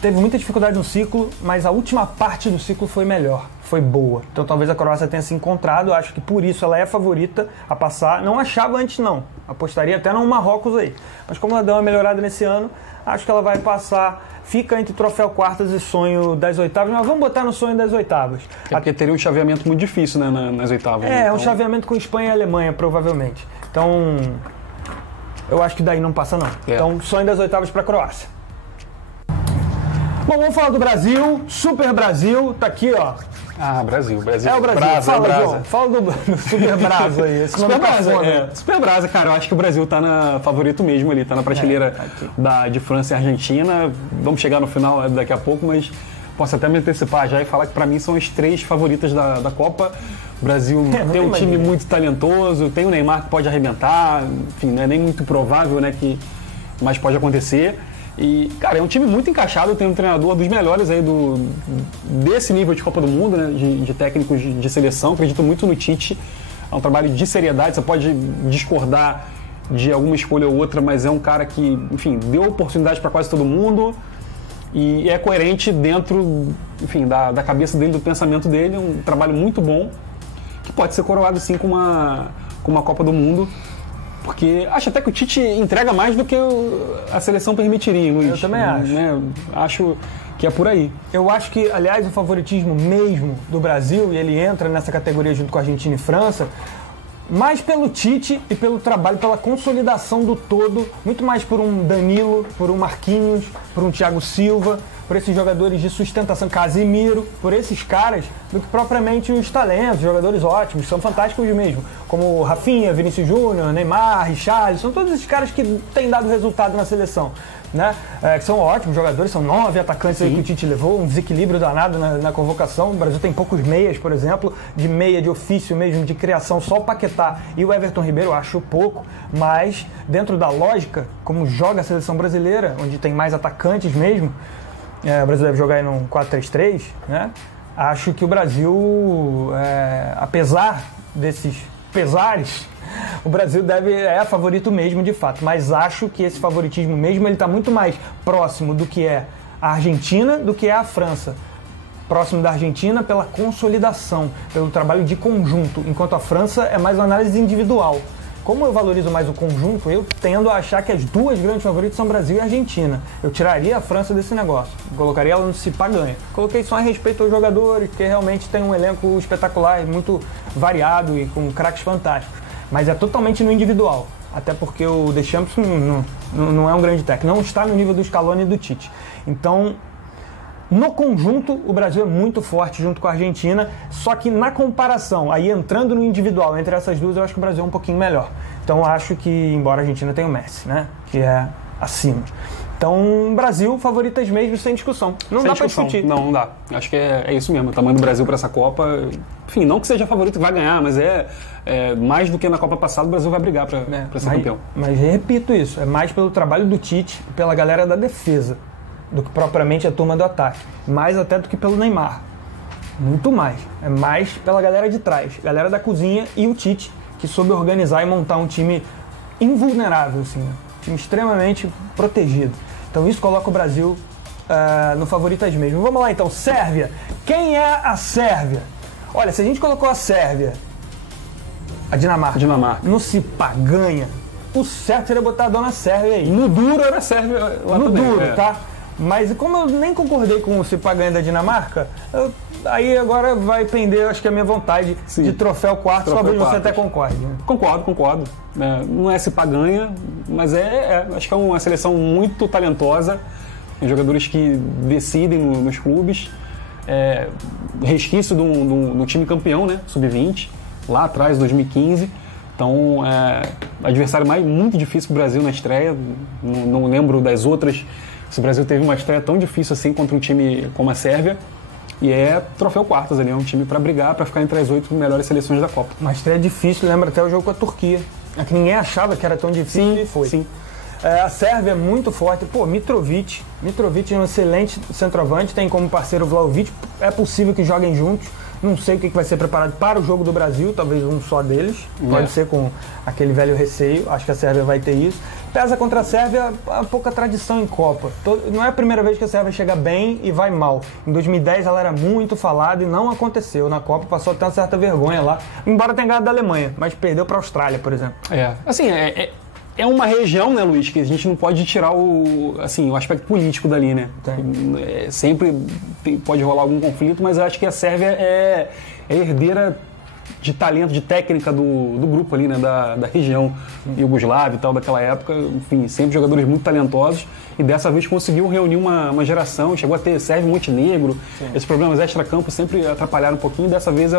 Teve muita dificuldade no ciclo, mas a última parte do ciclo foi melhor, foi boa. Então talvez a Croácia tenha se encontrado, acho que por isso ela é favorita a passar. Não achava antes não, apostaria até no Marrocos aí. Mas como ela deu uma melhorada nesse ano, acho que ela vai passar, fica entre troféu quartas e sonho das oitavas, mas vamos botar no sonho das oitavas. Porque teria um chaveamento muito difícil, né, nas oitavas. Um chaveamento com Espanha e Alemanha, provavelmente. Então, eu acho que daí não passa não. Então, sonho das oitavas para a Croácia. Bom, vamos falar do Brasil, Super Brasil, tá aqui, ó. Brasil. É o Brasil, fala, João, fala do Super Brasa aí. Super Brasa, Super Brasa, cara, eu acho que o Brasil tá na favorito mesmo ali, tá na prateleira de França e Argentina. Vamos chegar no final daqui a pouco, mas posso até me antecipar já e falar que pra mim são as 3 favoritas da Copa. O Brasil tem um time muito talentoso, tem o Neymar que pode arrebentar, enfim, não é nem muito provável, né, mas pode acontecer. E, cara, é um time muito encaixado, tem um treinador dos melhores aí desse nível de Copa do Mundo, né, de técnicos de seleção. Acredito muito no Tite, é um trabalho de seriedade, você pode discordar de alguma escolha ou outra, mas é um cara que, enfim, deu oportunidade para quase todo mundo e é coerente dentro, enfim, da cabeça dele, do pensamento dele. É um trabalho muito bom, que pode ser coroado sim com uma Copa do Mundo. Porque acho até que o Tite entrega mais do que a seleção permitiria, Luiz. Eu também acho. Né? Acho que é por aí. Eu acho que, aliás, o favoritismo mesmo do Brasil, e ele entra nessa categoria junto com a Argentina e França, mais pelo Tite e pelo trabalho, pela consolidação do todo, muito mais por um Danilo, por um Marquinhos, por um Thiago Silva, por esses jogadores de sustentação, Casemiro, por esses caras, do que propriamente os talentos, jogadores ótimos, são fantásticos mesmo, como Rafinha, Vinícius Júnior, Neymar, Richarlison, todos esses caras que têm dado resultado na seleção, né? Que são ótimos jogadores, são 9 atacantes aí que o Tite levou, um desequilíbrio danado na convocação. O Brasil tem poucos meias, por exemplo, de meia de ofício mesmo, de criação, só o Paquetá e o Everton Ribeiro, eu acho pouco, mas dentro da lógica, como joga a seleção brasileira, onde tem mais atacantes mesmo, o Brasil deve jogar aí num 4-3-3, né? Acho que o Brasil, apesar desses pesares, o Brasil é favorito mesmo, de fato. Mas acho que esse favoritismo mesmo ele está muito mais próximo do que é a Argentina do que é a França. Próximo da Argentina pela consolidação, pelo trabalho de conjunto, enquanto a França é mais uma análise individual. Como eu valorizo mais o conjunto, eu tendo a achar que as 2 grandes favoritas são Brasil e Argentina. Eu tiraria a França desse negócio, colocaria ela no se pá ganha. Coloquei só em respeito aos jogadores, que realmente tem um elenco espetacular, muito variado e com craques fantásticos. Mas é totalmente no individual, até porque o Deschamps não é um grande técnico, não está no nível do Scaloni e do Tite. Então, no conjunto, o Brasil é muito forte junto com a Argentina, só que na comparação, aí entrando no individual entre essas duas, eu acho que o Brasil é um pouquinho melhor. Então, eu acho que, embora a Argentina tenha o Messi, né, que é acima. Então, Brasil, favoritas mesmo, sem discussão. Não Sem dá discussão. pra discutir. Não dá. Acho que é isso mesmo. O tamanho do Brasil para essa Copa. Enfim, não que seja favorito que vai ganhar, mas mais do que na Copa passada, o Brasil vai brigar para ser campeão. Mas repito isso, é mais pelo trabalho do Tite e pela galera da defesa do que propriamente a turma do ataque. Mais até do que pelo Neymar. Muito mais. É mais pela galera de trás, galera da cozinha e o Tite, que soube organizar e montar um time invulnerável, assim, né? Um time extremamente protegido. Então isso coloca o Brasil no favoritas mesmo. Vamos lá então, Sérvia. Quem é a Sérvia? Olha, se a gente colocou a Sérvia, a Dinamarca. No se ganha, o certo seria botar a dona Sérvia aí. No duro era a Sérvia lá no também, duro, tá? Mas como eu nem concordei com o Cipa ganha da Dinamarca, aí agora vai pender, acho que a minha vontade de troféu quarto, talvez você até concorde. Né? Concordo. Não é Cipa ganha, mas acho que é uma seleção muito talentosa, tem jogadores que decidem nos clubes, resquício do time campeão, né, sub-20, lá atrás, 2015. Então, adversário muito difícil para o Brasil na estreia, não lembro das outras. Se o Brasil teve uma estreia tão difícil assim contra um time como a Sérvia, e troféu quartas ali, é um time para brigar, para ficar entre as 8 melhores seleções da Copa. Uma estreia difícil, lembra até o jogo com a Turquia. É que ninguém achava que era tão difícil e foi. Sim. A Sérvia é muito forte. Pô, Mitrovic é um excelente centroavante, tem como parceiro o Vlahovic, é possível que joguem juntos. Não sei o que vai ser preparado para o jogo do Brasil, talvez um só deles. Pode ser com aquele velho receio. Acho que a Sérvia vai ter isso. Pesa contra a Sérvia há pouca tradição em Copa. Não é a primeira vez que a Sérvia chega bem e vai mal. Em 2010 ela era muito falada e não aconteceu. Na Copa passou até uma certa vergonha lá. Embora tenha ganhado da Alemanha, mas perdeu para a Austrália, por exemplo. É uma região, né, Luiz, que a gente não pode tirar o aspecto político dali, né? Sempre pode rolar algum conflito, mas eu acho que a Sérvia é herdeira de talento, de técnica do grupo ali, né, da região iugoslava e tal, daquela época. Enfim, sempre jogadores muito talentosos, e dessa vez conseguiu reunir uma geração, chegou a ter Sérvia e Montenegro. Esses problemas extra-campo sempre atrapalharam um pouquinho, dessa vez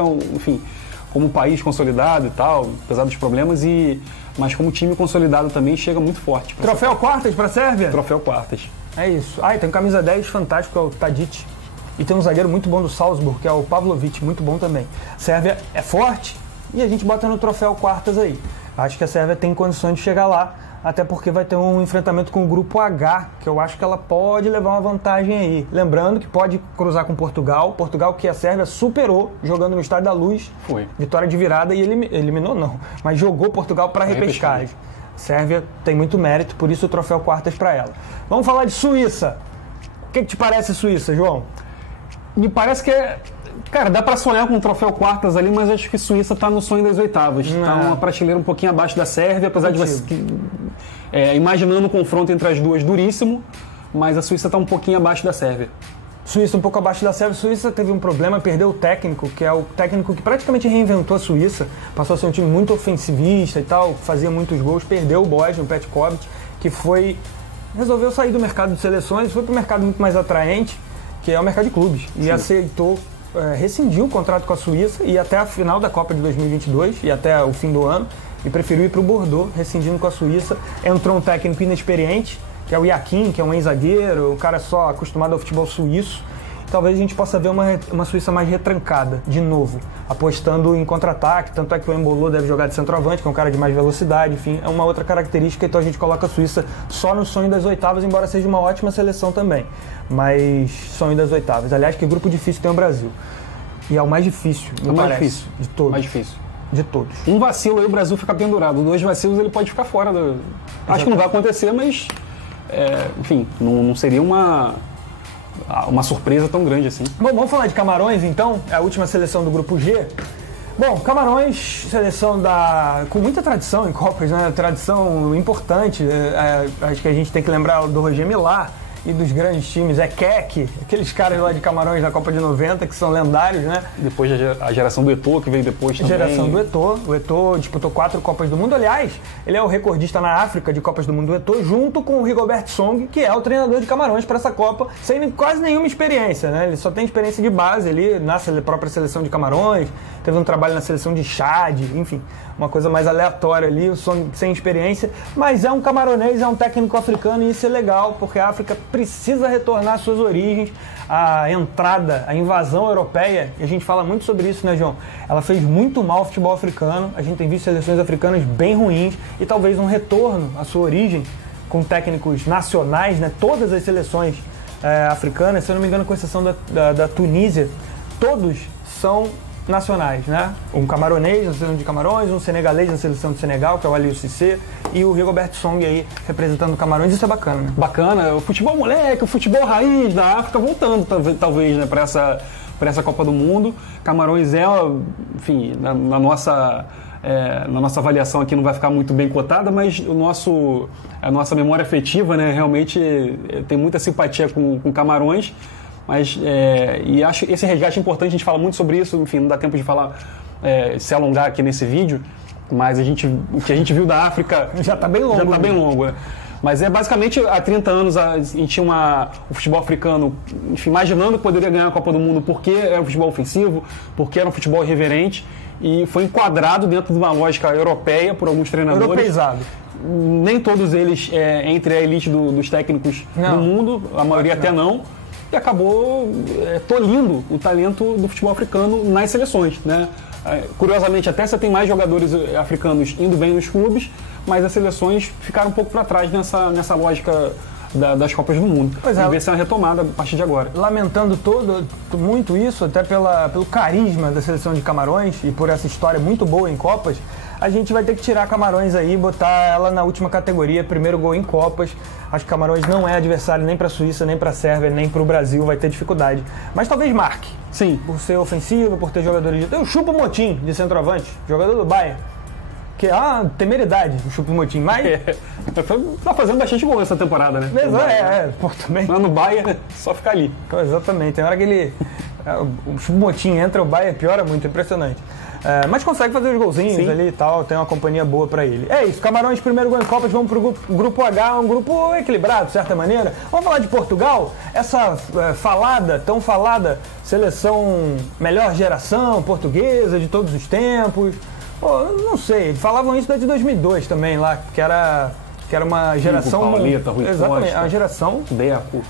como um país consolidado e tal, apesar dos problemas, mas como time consolidado também, chega muito forte. Troféu quartas para a Sérvia? Troféu quartas. É isso. E tem um camisa 10 fantástico, que é o Tadic. E tem um zagueiro muito bom do Salzburg, que é o Pavlovic, muito bom também. Sérvia é forte e a gente bota no troféu quartas aí. Acho que a Sérvia tem condições de chegar lá, até porque vai ter um enfrentamento com o grupo H, que eu acho que ela pode levar uma vantagem aí. Lembrando que pode cruzar com Portugal que a Sérvia superou jogando no Estádio da Luz. Foi. Vitória de virada e eliminou não, mas jogou Portugal para repescagem. Sérvia tem muito mérito, por isso o troféu quartas para ela. Vamos falar de Suíça. O que te parece Suíça, João? Me parece que cara, dá pra sonhar com um troféu quartas ali, mas acho que Suíça tá no sonho das oitavas. Tá uma prateleira um pouquinho abaixo da Sérvia, apesar de você imaginando um confronto entre as duas duríssimo, mas a Suíça tá um pouquinho abaixo da Sérvia. Suíça um pouco abaixo da Sérvia. Suíça teve um problema, perdeu o técnico, que é o técnico que praticamente reinventou a Suíça. Passou a ser um time muito ofensivista e tal, fazia muitos gols, perdeu o Bojan, o Petkovic, que resolveu sair do mercado de seleções, foi para um mercado muito mais atraente, que é o mercado de clubes, e aceitou, rescindiu o contrato com a Suíça e até a final da Copa de 2022 e até o fim do ano, e preferiu ir para o Bordeaux, rescindindo com a Suíça. Entrou um técnico inexperiente, que é o Yakin, que é um ex-zagueiro, um cara só acostumado ao futebol suíço. Talvez a gente possa ver uma Suíça mais retrancada, de novo, apostando em contra-ataque, tanto é que o Embolo deve jogar de centroavante, que é um cara de mais velocidade, enfim, é uma outra característica, então a gente coloca a Suíça só no sonho das oitavas, embora seja uma ótima seleção também, mas sonho das oitavas. Aliás, que grupo difícil tem o Brasil, e é o mais difícil, difícil de todos. Mais difícil. De todos. Um vacilo aí o Brasil fica pendurado, 2 vacilos ele pode ficar fora. Acho que não vai acontecer, mas enfim, não seria uma surpresa tão grande assim. Bom, vamos falar de Camarões então, é a última seleção do grupo G. Bom, Camarões, seleção com muita tradição em Copas, né? Tradição importante. Acho que a gente tem que lembrar do Roger Milá, e dos grandes times, é Keck, aqueles caras lá de Camarões da Copa de 90, que são lendários, né? Depois a geração do Eto'o, que veio depois também. Geração do Eto'o. O Eto'o disputou 4 Copas do Mundo. Aliás, ele é o recordista na África de Copas do Mundo do Eto'o, junto com o Rigobert Song, que é o treinador de Camarões para essa Copa, sem quase nenhuma experiência, né? Ele só tem experiência de base ali na própria seleção de Camarões, teve um trabalho na seleção de Chad, enfim, uma coisa mais aleatória ali, o Song sem experiência, mas é um camaronês, é um técnico africano e isso é legal, porque a África precisa retornar às suas origens. A entrada, a invasão europeia, e a gente fala muito sobre isso, né, João? Ela fez muito mal ao futebol africano, a gente tem visto seleções africanas bem ruins e talvez um retorno à sua origem com técnicos nacionais, né? Todas as seleções africanas, se eu não me engano, com exceção da Tunísia, todos são nacionais, né? Um camaronês na seleção de Camarões, um senegalês na seleção de Senegal, que é o Aliou Cissé, e o Rigobert Song aí representando o Camarões. Isso é bacana, né? Bacana. O futebol moleque, o futebol raiz da África voltando, talvez, né, para essa Copa do Mundo. Camarões enfim, na nossa avaliação aqui não vai ficar muito bem cotada, mas a nossa memória afetiva, né, realmente tem muita simpatia com Camarões. Mas, e acho esse resgate é importante, a gente fala muito sobre isso, enfim, não dá tempo de falar, se alongar aqui nesse vídeo, mas o que a gente viu da África já está bem longo. Já está bem longo, Mas basicamente há 30 anos a gente tinha o futebol africano, enfim, imaginando que poderia ganhar a Copa do Mundo porque era um futebol ofensivo, porque era um futebol irreverente, e foi enquadrado dentro de uma lógica europeia por alguns treinadores. Europeizado. Nem todos eles entre a elite dos técnicos do mundo, a maioria até não. E acabou tolhindo o talento do futebol africano nas seleções, né? Curiosamente, até você tem mais jogadores africanos indo bem nos clubes, mas as seleções ficaram um pouco para trás nessa lógica das Copas do Mundo. Vamos ver se é uma retomada a partir de agora. Lamentando muito isso, até pelo carisma da seleção de Camarões e por essa história muito boa em Copas, a gente vai ter que tirar Camarões aí e botar ela na última categoria, primeiro gol em Copas. Acho que Camarões não é adversário nem para a Suíça, nem para a Sérvia, nem para o Brasil, vai ter dificuldade. Mas talvez marque. Sim. Por ser ofensivo, por ter jogadores de... Tem o Choupo-Moting, de centroavante, jogador do Bayern. Que é uma temeridade, o Choupo-Moting, mas... Tá fazendo bastante gol essa temporada, né? Pô, também. Mas no Bayern, só ficar ali. Exatamente, tem hora que o Choupo-Moting entra, o Bayern piora muito, impressionante. Mas consegue fazer os golzinhos ali e tal, tem uma companhia boa pra ele. É isso, Camarões, primeiro gol em Copas, vamos pro grupo H, um grupo equilibrado, de certa maneira. Vamos falar de Portugal, essa tão falada seleção melhor geração portuguesa de todos os tempos. Pô, não sei, falavam isso desde 2002 também lá, que era uma geração... Pauleta, Rui exatamente, Costa, uma geração... Deco.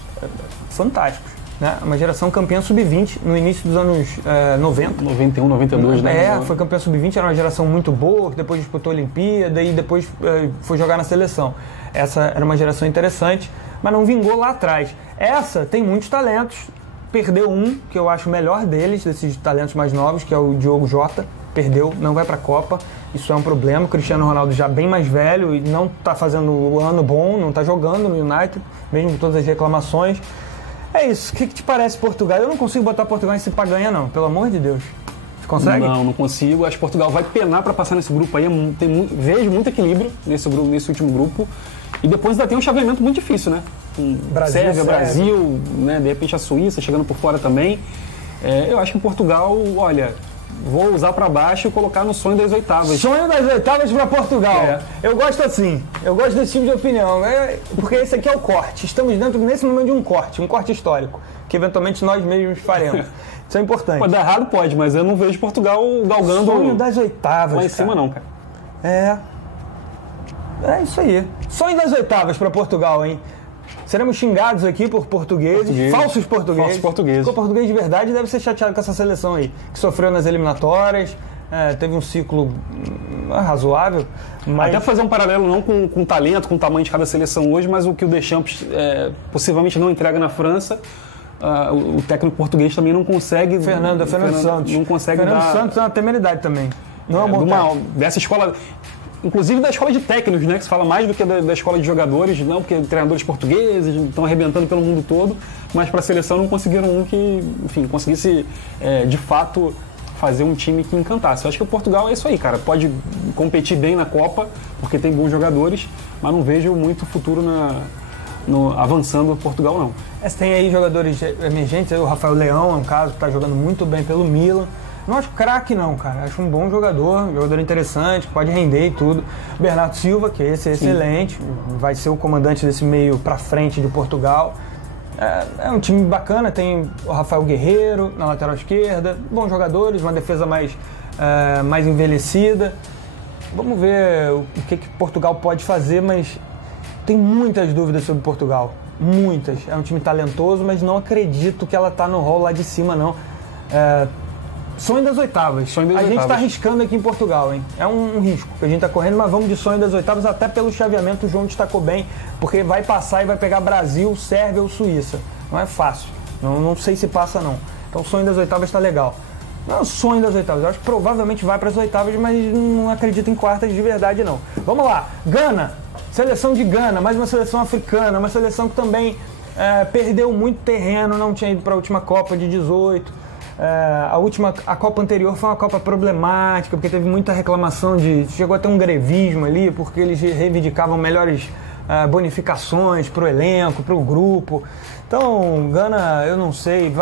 Fantásticos. Né? Uma geração campeã sub-20 no início dos anos 90. 91, 92, né? Foi campeã sub-20, era uma geração muito boa, que depois disputou a Olimpíada e depois foi jogar na seleção. Essa era uma geração interessante, mas não vingou lá atrás. Essa tem muitos talentos, perdeu um, que eu acho o melhor deles, desses talentos mais novos, que é o Diogo Jota. Perdeu, não vai para a Copa, isso é um problema. O Cristiano Ronaldo já bem mais velho e não está fazendo o ano bom, não está jogando no United, mesmo com todas as reclamações. É isso, o que te parece Portugal? Eu não consigo botar Portugal em pra ganhar não, pelo amor de Deus. Você consegue? Não consigo. Acho que Portugal vai penar para passar nesse grupo aí. Vejo muito equilíbrio nesse último grupo. E depois ainda tem um chaveamento muito difícil, né? Sérvia, Brasil, né? De repente a Suíça chegando por fora também. Eu acho que Portugal, olha... Vou usar para baixo e colocar no sonho das oitavas. Sonho das oitavas para Portugal. Eu gosto assim. Eu gosto desse tipo de opinião. Porque esse aqui é o corte. Estamos nesse momento de um corte histórico, que eventualmente nós mesmos faremos. Isso é importante. Pode dar errado, pode, mas eu não vejo Portugal galgando... Sonho das oitavas, lá em cima não, cara. É isso aí. Sonho das oitavas para Portugal, hein? Seremos xingados aqui por portugueses, falsos portugueses. Porque o português de verdade deve ser chateado com essa seleção aí, que sofreu nas eliminatórias, teve um ciclo razoável. Mas... Até fazer um paralelo não com o talento, com o tamanho de cada seleção hoje, mas o que o Deschamps possivelmente não entrega na França, o técnico português também não consegue... Fernando Santos. Não consegue Fernando Santos é uma temeridade também. Não é uma dessa escola... Inclusive da escola de técnicos, né? Que se fala mais do que da escola de jogadores, não, porque treinadores portugueses estão arrebentando pelo mundo todo, mas para a seleção não conseguiram um que, enfim, conseguisse de fato fazer um time que encantasse. Eu acho que o Portugal é isso aí, cara. Pode competir bem na Copa, porque tem bons jogadores, mas não vejo muito futuro avançando Portugal, não. Você tem aí jogadores emergentes, o Rafael Leão é um caso que está jogando muito bem pelo Milan. Não acho craque não, cara. Acho um bom jogador interessante, que pode render e tudo. Bernardo Silva, que esse é excelente, vai ser o comandante desse meio pra frente de Portugal. É um time bacana, tem o Rafael Guerreiro na lateral esquerda, bons jogadores, uma defesa mais envelhecida. Vamos ver o que Portugal pode fazer, mas tem muitas dúvidas sobre Portugal. Muitas. É um time talentoso, mas não acredito que ela tá no rol lá de cima, não. Sonho das oitavas. A gente está arriscando aqui em Portugal, hein? É um risco que a gente está correndo, mas vamos de sonho das oitavas, até pelo chaveamento o João destacou bem, porque vai passar e vai pegar Brasil, Sérvia ou Suíça. Não é fácil. Não sei se passa, não. Então o sonho das oitavas está legal. Não é o sonho das oitavas. Eu acho que provavelmente vai para as oitavas, mas não acredito em quartas de verdade, não. Vamos lá. Gana. Seleção de Gana, mais uma seleção africana, uma seleção que também perdeu muito terreno, não tinha ido para a última Copa de 18. A Copa anterior foi uma Copa problemática, porque teve muita reclamação chegou a ter um grevismo ali, porque eles reivindicavam melhores bonificações para o elenco, para o grupo. Então, Gana, eu não sei,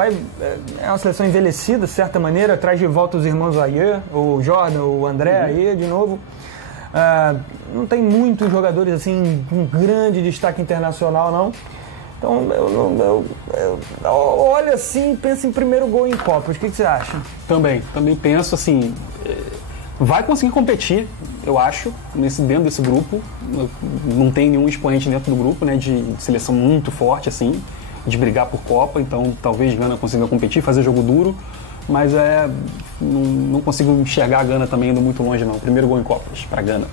é uma seleção envelhecida, de certa maneira, traz de volta os irmãos Ayer, o Jordan, o André Ayer de novo. Não tem muitos jogadores assim com grande destaque internacional, não. Então, eu olho assim e penso em primeiro gol em Copas. O que você acha? Também penso assim, vai conseguir competir, eu acho, dentro desse grupo. Não tem nenhum expoente dentro do grupo, né, de seleção muito forte, assim, de brigar por Copa. Então, talvez Gana consiga competir, fazer jogo duro, mas não consigo enxergar a Gana também indo muito longe, não. Primeiro gol em Copas para Gana.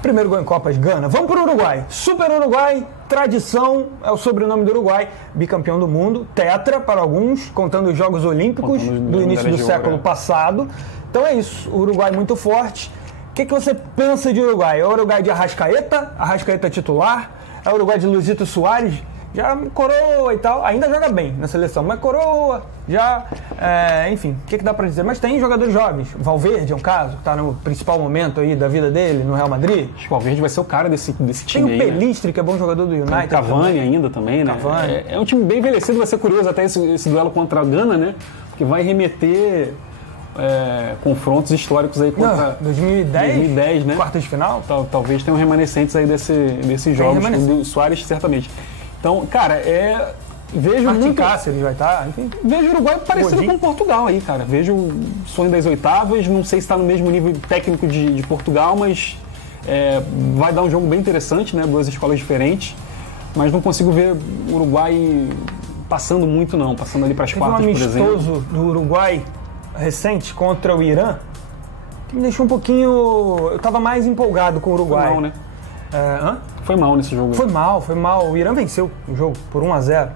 Primeiro gol em Copas, Gana. Vamos para o Uruguai. Super Uruguai, tradição, é o sobrenome do Uruguai. Bicampeão do mundo, tetra para alguns, contando os Jogos Olímpicos do início do século passado. Então é isso, o Uruguai muito forte. O que você pensa de Uruguai? É o Uruguai de Arrascaeta titular? É o Uruguai de Luizito Soares? Já coroa e tal, ainda joga bem na seleção, mas coroa, já, enfim, o que dá pra dizer? Mas tem jogadores jovens, Valverde é um caso, que tá no principal momento aí da vida dele, no Real Madrid. Acho que o Valverde vai ser o cara desse time aí. Tem o Pelistre, né? Que é bom jogador do United. Tem o Cavani ainda também, né? Cavani. É um time bem envelhecido, vai ser curioso até esse duelo contra a Gana, né? Porque vai remeter confrontos históricos aí contra 2010, né? Quartas de final. Talvez tenham remanescentes aí desses jogos do Soares, certamente. Então, cara, vejo Martin muito... Cáceres vai estar, enfim. Vejo o Uruguai parecido com Portugal aí, cara. Vejo o sonho das oitavas, não sei se está no mesmo nível técnico de Portugal, mas vai dar um jogo bem interessante, né? Duas escolas diferentes, mas não consigo ver o Uruguai passando muito, não. Passando ali para as quartas, por exemplo. Um amistoso do Uruguai recente contra o Irã, que me deixou um pouquinho... Eu estava mais empolgado com o Uruguai. Foi mal, né? Foi mal nesse jogo. Foi mal. O Irã venceu o jogo por 1-0.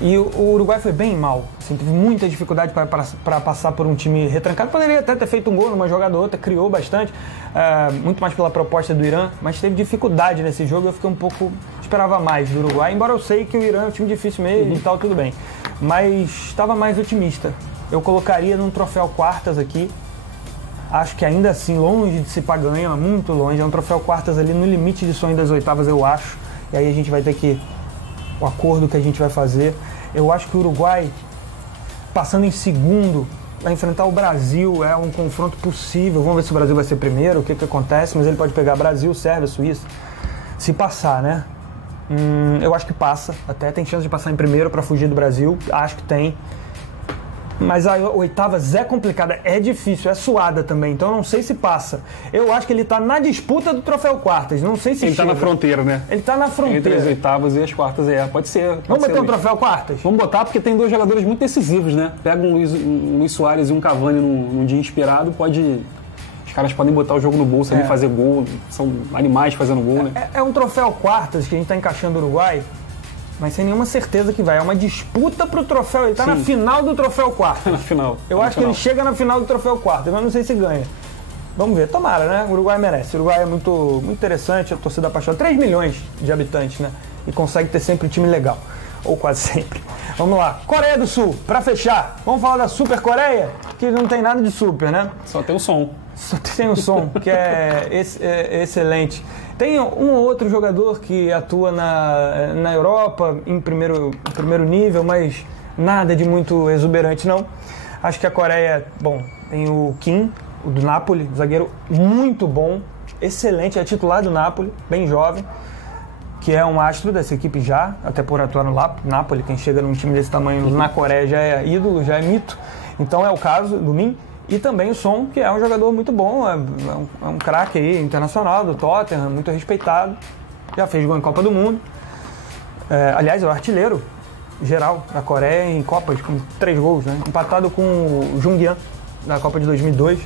E o Uruguai foi bem mal. Assim, teve muita dificuldade para passar por um time retrancado. Poderia até ter feito um gol numa jogada ou outra, criou bastante. Muito mais pela proposta do Irã, mas teve dificuldade nesse jogo. Eu fiquei um pouco... Esperava mais do Uruguai, embora eu sei que o Irã é um time difícil mesmo e tal, tudo bem. Mas estava mais otimista. Eu colocaria num troféu quartas aqui. Acho que ainda assim, longe de se pagar ganha, muito longe. É um troféu quartas ali no limite de sonho das oitavas, eu acho. E aí a gente vai ter o acordo que a gente vai fazer. Eu acho que o Uruguai, passando em segundo, vai enfrentar o Brasil. É um confronto possível. Vamos ver se o Brasil vai ser primeiro, o que acontece. Mas ele pode pegar Brasil, Sérvia, Suíça. Se passar, né? Eu acho que passa. Até tem chance de passar em primeiro para fugir do Brasil. Acho que tem. Mas a oitavas é complicada, é difícil, é suada também, então eu não sei se passa. Eu acho que ele tá na disputa do troféu quartas, não sei se ele chega. Tá na fronteira, né? Ele tá na fronteira. Entre as oitavas e as quartas, pode ser. Vamos botar um troféu quartas? Vamos botar, porque tem dois jogadores muito decisivos, né? Pega um Luiz Soares e um Cavani num dia inspirado, os caras podem botar o jogo no bolso ali e fazer gol, são animais fazendo gol, né? É um troféu quartas que a gente tá encaixando o Uruguai, mas sem nenhuma certeza que vai. É uma disputa pro troféu. Ele tá na final do troféu quartas. Na final. Eu acho que ele chega na final do troféu quartas, mas não sei se ganha. Vamos ver. Tomara, né? O Uruguai merece. O Uruguai é muito, muito interessante, a torcida apaixonada. 3 milhões de habitantes, né? E consegue ter sempre um time legal. Ou quase sempre. Vamos lá. Coreia do Sul, pra fechar. Vamos falar da Super Coreia? Que não tem nada de super, né? Só tem o som. Só tem o som, que é excelente. Tem um ou outro jogador que atua na Europa em primeiro nível, mas nada de muito exuberante, não. Acho que a Coreia, bom, tem o Kim, o do Napoli, zagueiro muito bom, excelente, é titular do Napoli, bem jovem, que é um astro dessa equipe já, até por atuar no Napoli. Quem chega num time desse tamanho na Coreia já é ídolo, já é mito. Então é o caso do Min. E também o Son, que é um jogador muito bom, é um craque aí, internacional do Tottenham, muito respeitado. Já fez gol em Copa do Mundo. Aliás, é o artilheiro geral da Coreia em Copas, com 3 gols, né? Empatado com o Jung-Yan, da Copa de 2002,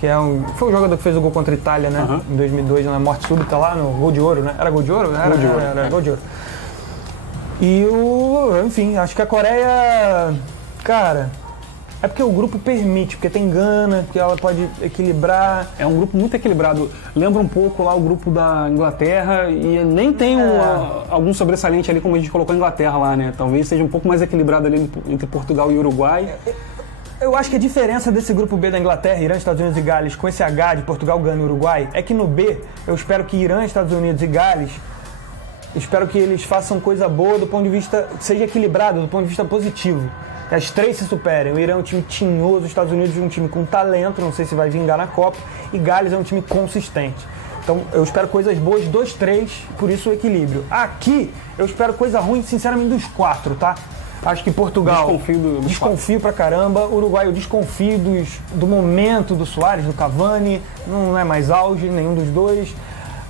que foi o jogador que fez o gol contra a Itália, né? Em 2002, na morte súbita lá, no Gol de Ouro, né? Era Gol de Ouro? Era Gol de Ouro. E enfim, acho que a Coreia, cara... É porque o grupo permite, porque tem Gana, que ela pode equilibrar. É um grupo muito equilibrado. Lembra um pouco lá o grupo da Inglaterra e nem tem algum sobressalente ali como a gente colocou a Inglaterra lá, né? Talvez seja um pouco mais equilibrado ali entre Portugal e Uruguai. Eu acho que a diferença desse grupo B da Inglaterra, Irã, Estados Unidos e Gales, com esse H de Portugal, Gana e Uruguai, é que no B, eu espero que Irã, Estados Unidos e Gales, espero que eles façam coisa boa do ponto de vista, seja equilibrado, do ponto de vista positivo. As 3 se superem. O Irã é um time tinhoso, os Estados Unidos é um time com talento, não sei se vai vingar na Copa, e Gales é um time consistente. Então eu espero coisas boas dos 3, por isso o equilíbrio. Aqui eu espero coisa ruim, sinceramente, dos 4, tá? Acho que Portugal, desconfio pra caramba. Uruguai, eu desconfio do momento do Suárez, do Cavani, não é mais auge, nenhum dos dois.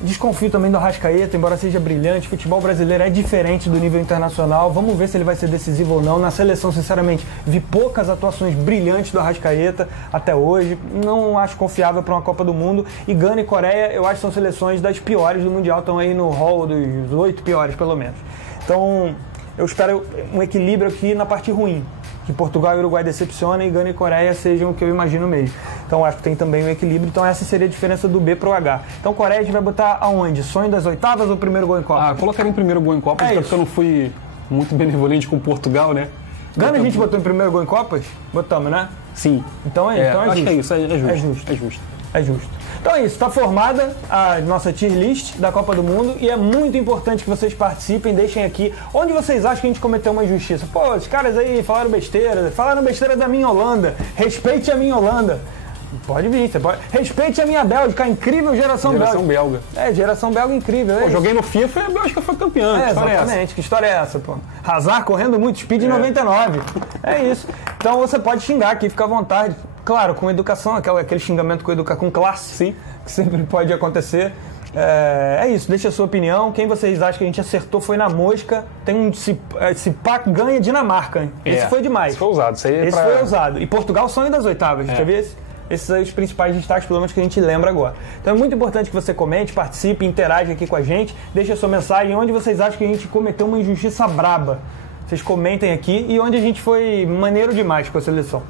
Desconfio também do Arrascaeta, embora seja brilhante. O futebol brasileiro é diferente do nível internacional. Vamos ver se ele vai ser decisivo ou não. Na seleção, sinceramente, vi poucas atuações brilhantes do Arrascaeta até hoje. Não acho confiável para uma Copa do Mundo. E Gana e Coreia, eu acho que são seleções das piores do Mundial. Estão aí no hall dos 8 piores, pelo menos. Então, eu espero um equilíbrio aqui na parte ruim. Que Portugal e Uruguai decepcionem e Gana e Coreia sejam o que eu imagino mesmo. Então acho que tem também um equilíbrio. Então essa seria a diferença do B pro H. Então Coreia a gente vai botar aonde? Sonho das oitavas ou primeiro gol em Copa? Colocaria em primeiro gol em Copa, porque eu não fui muito benevolente com Portugal, né? Gana a gente botou em primeiro gol em Copas? Botamos, né? Sim. Então é justo. Acho que é isso, é justo. Então é isso, está formada a nossa tier list da Copa do Mundo e é muito importante que vocês participem, deixem aqui onde vocês acham que a gente cometeu uma injustiça. Pô, os caras aí falaram besteira da minha Holanda, respeite a minha Holanda. Pode vir, você pode. Respeite a minha Bélgica, a incrível geração belga. Geração belga incrível. Pô, joguei no FIFA e a Bélgica foi campeã. Exatamente, que história é essa, pô? Hazard correndo muito, speed 99. É isso. Então você pode xingar aqui, fica à vontade. Claro, com educação, aquele xingamento com classe, sim, que sempre pode acontecer. É isso, deixa a sua opinião. Quem vocês acham que a gente acertou foi na mosca. Tem esse pack ganha Dinamarca, hein? Esse foi demais. Esse foi ousado. Esse foi ousado. E Portugal sonho das oitavas, quer ver esse? Esses são os principais destaques, pelo menos, que a gente lembra agora. Então é muito importante que você comente, participe, interaja aqui com a gente, deixe a sua mensagem onde vocês acham que a gente cometeu uma injustiça braba. Vocês comentem aqui e onde a gente foi maneiro demais com a seleção.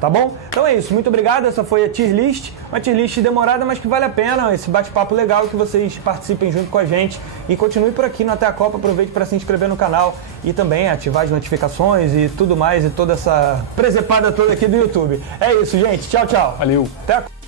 Tá bom? Então é isso, muito obrigado, essa foi a tier list, uma tier list demorada, mas que vale a pena, esse bate-papo legal, que vocês participem junto com a gente e continue por aqui no Até a Copa, aproveite para se inscrever no canal e também ativar as notificações e tudo mais, e toda essa presepada toda aqui do YouTube. É isso, gente, tchau, tchau. Valeu. Até a...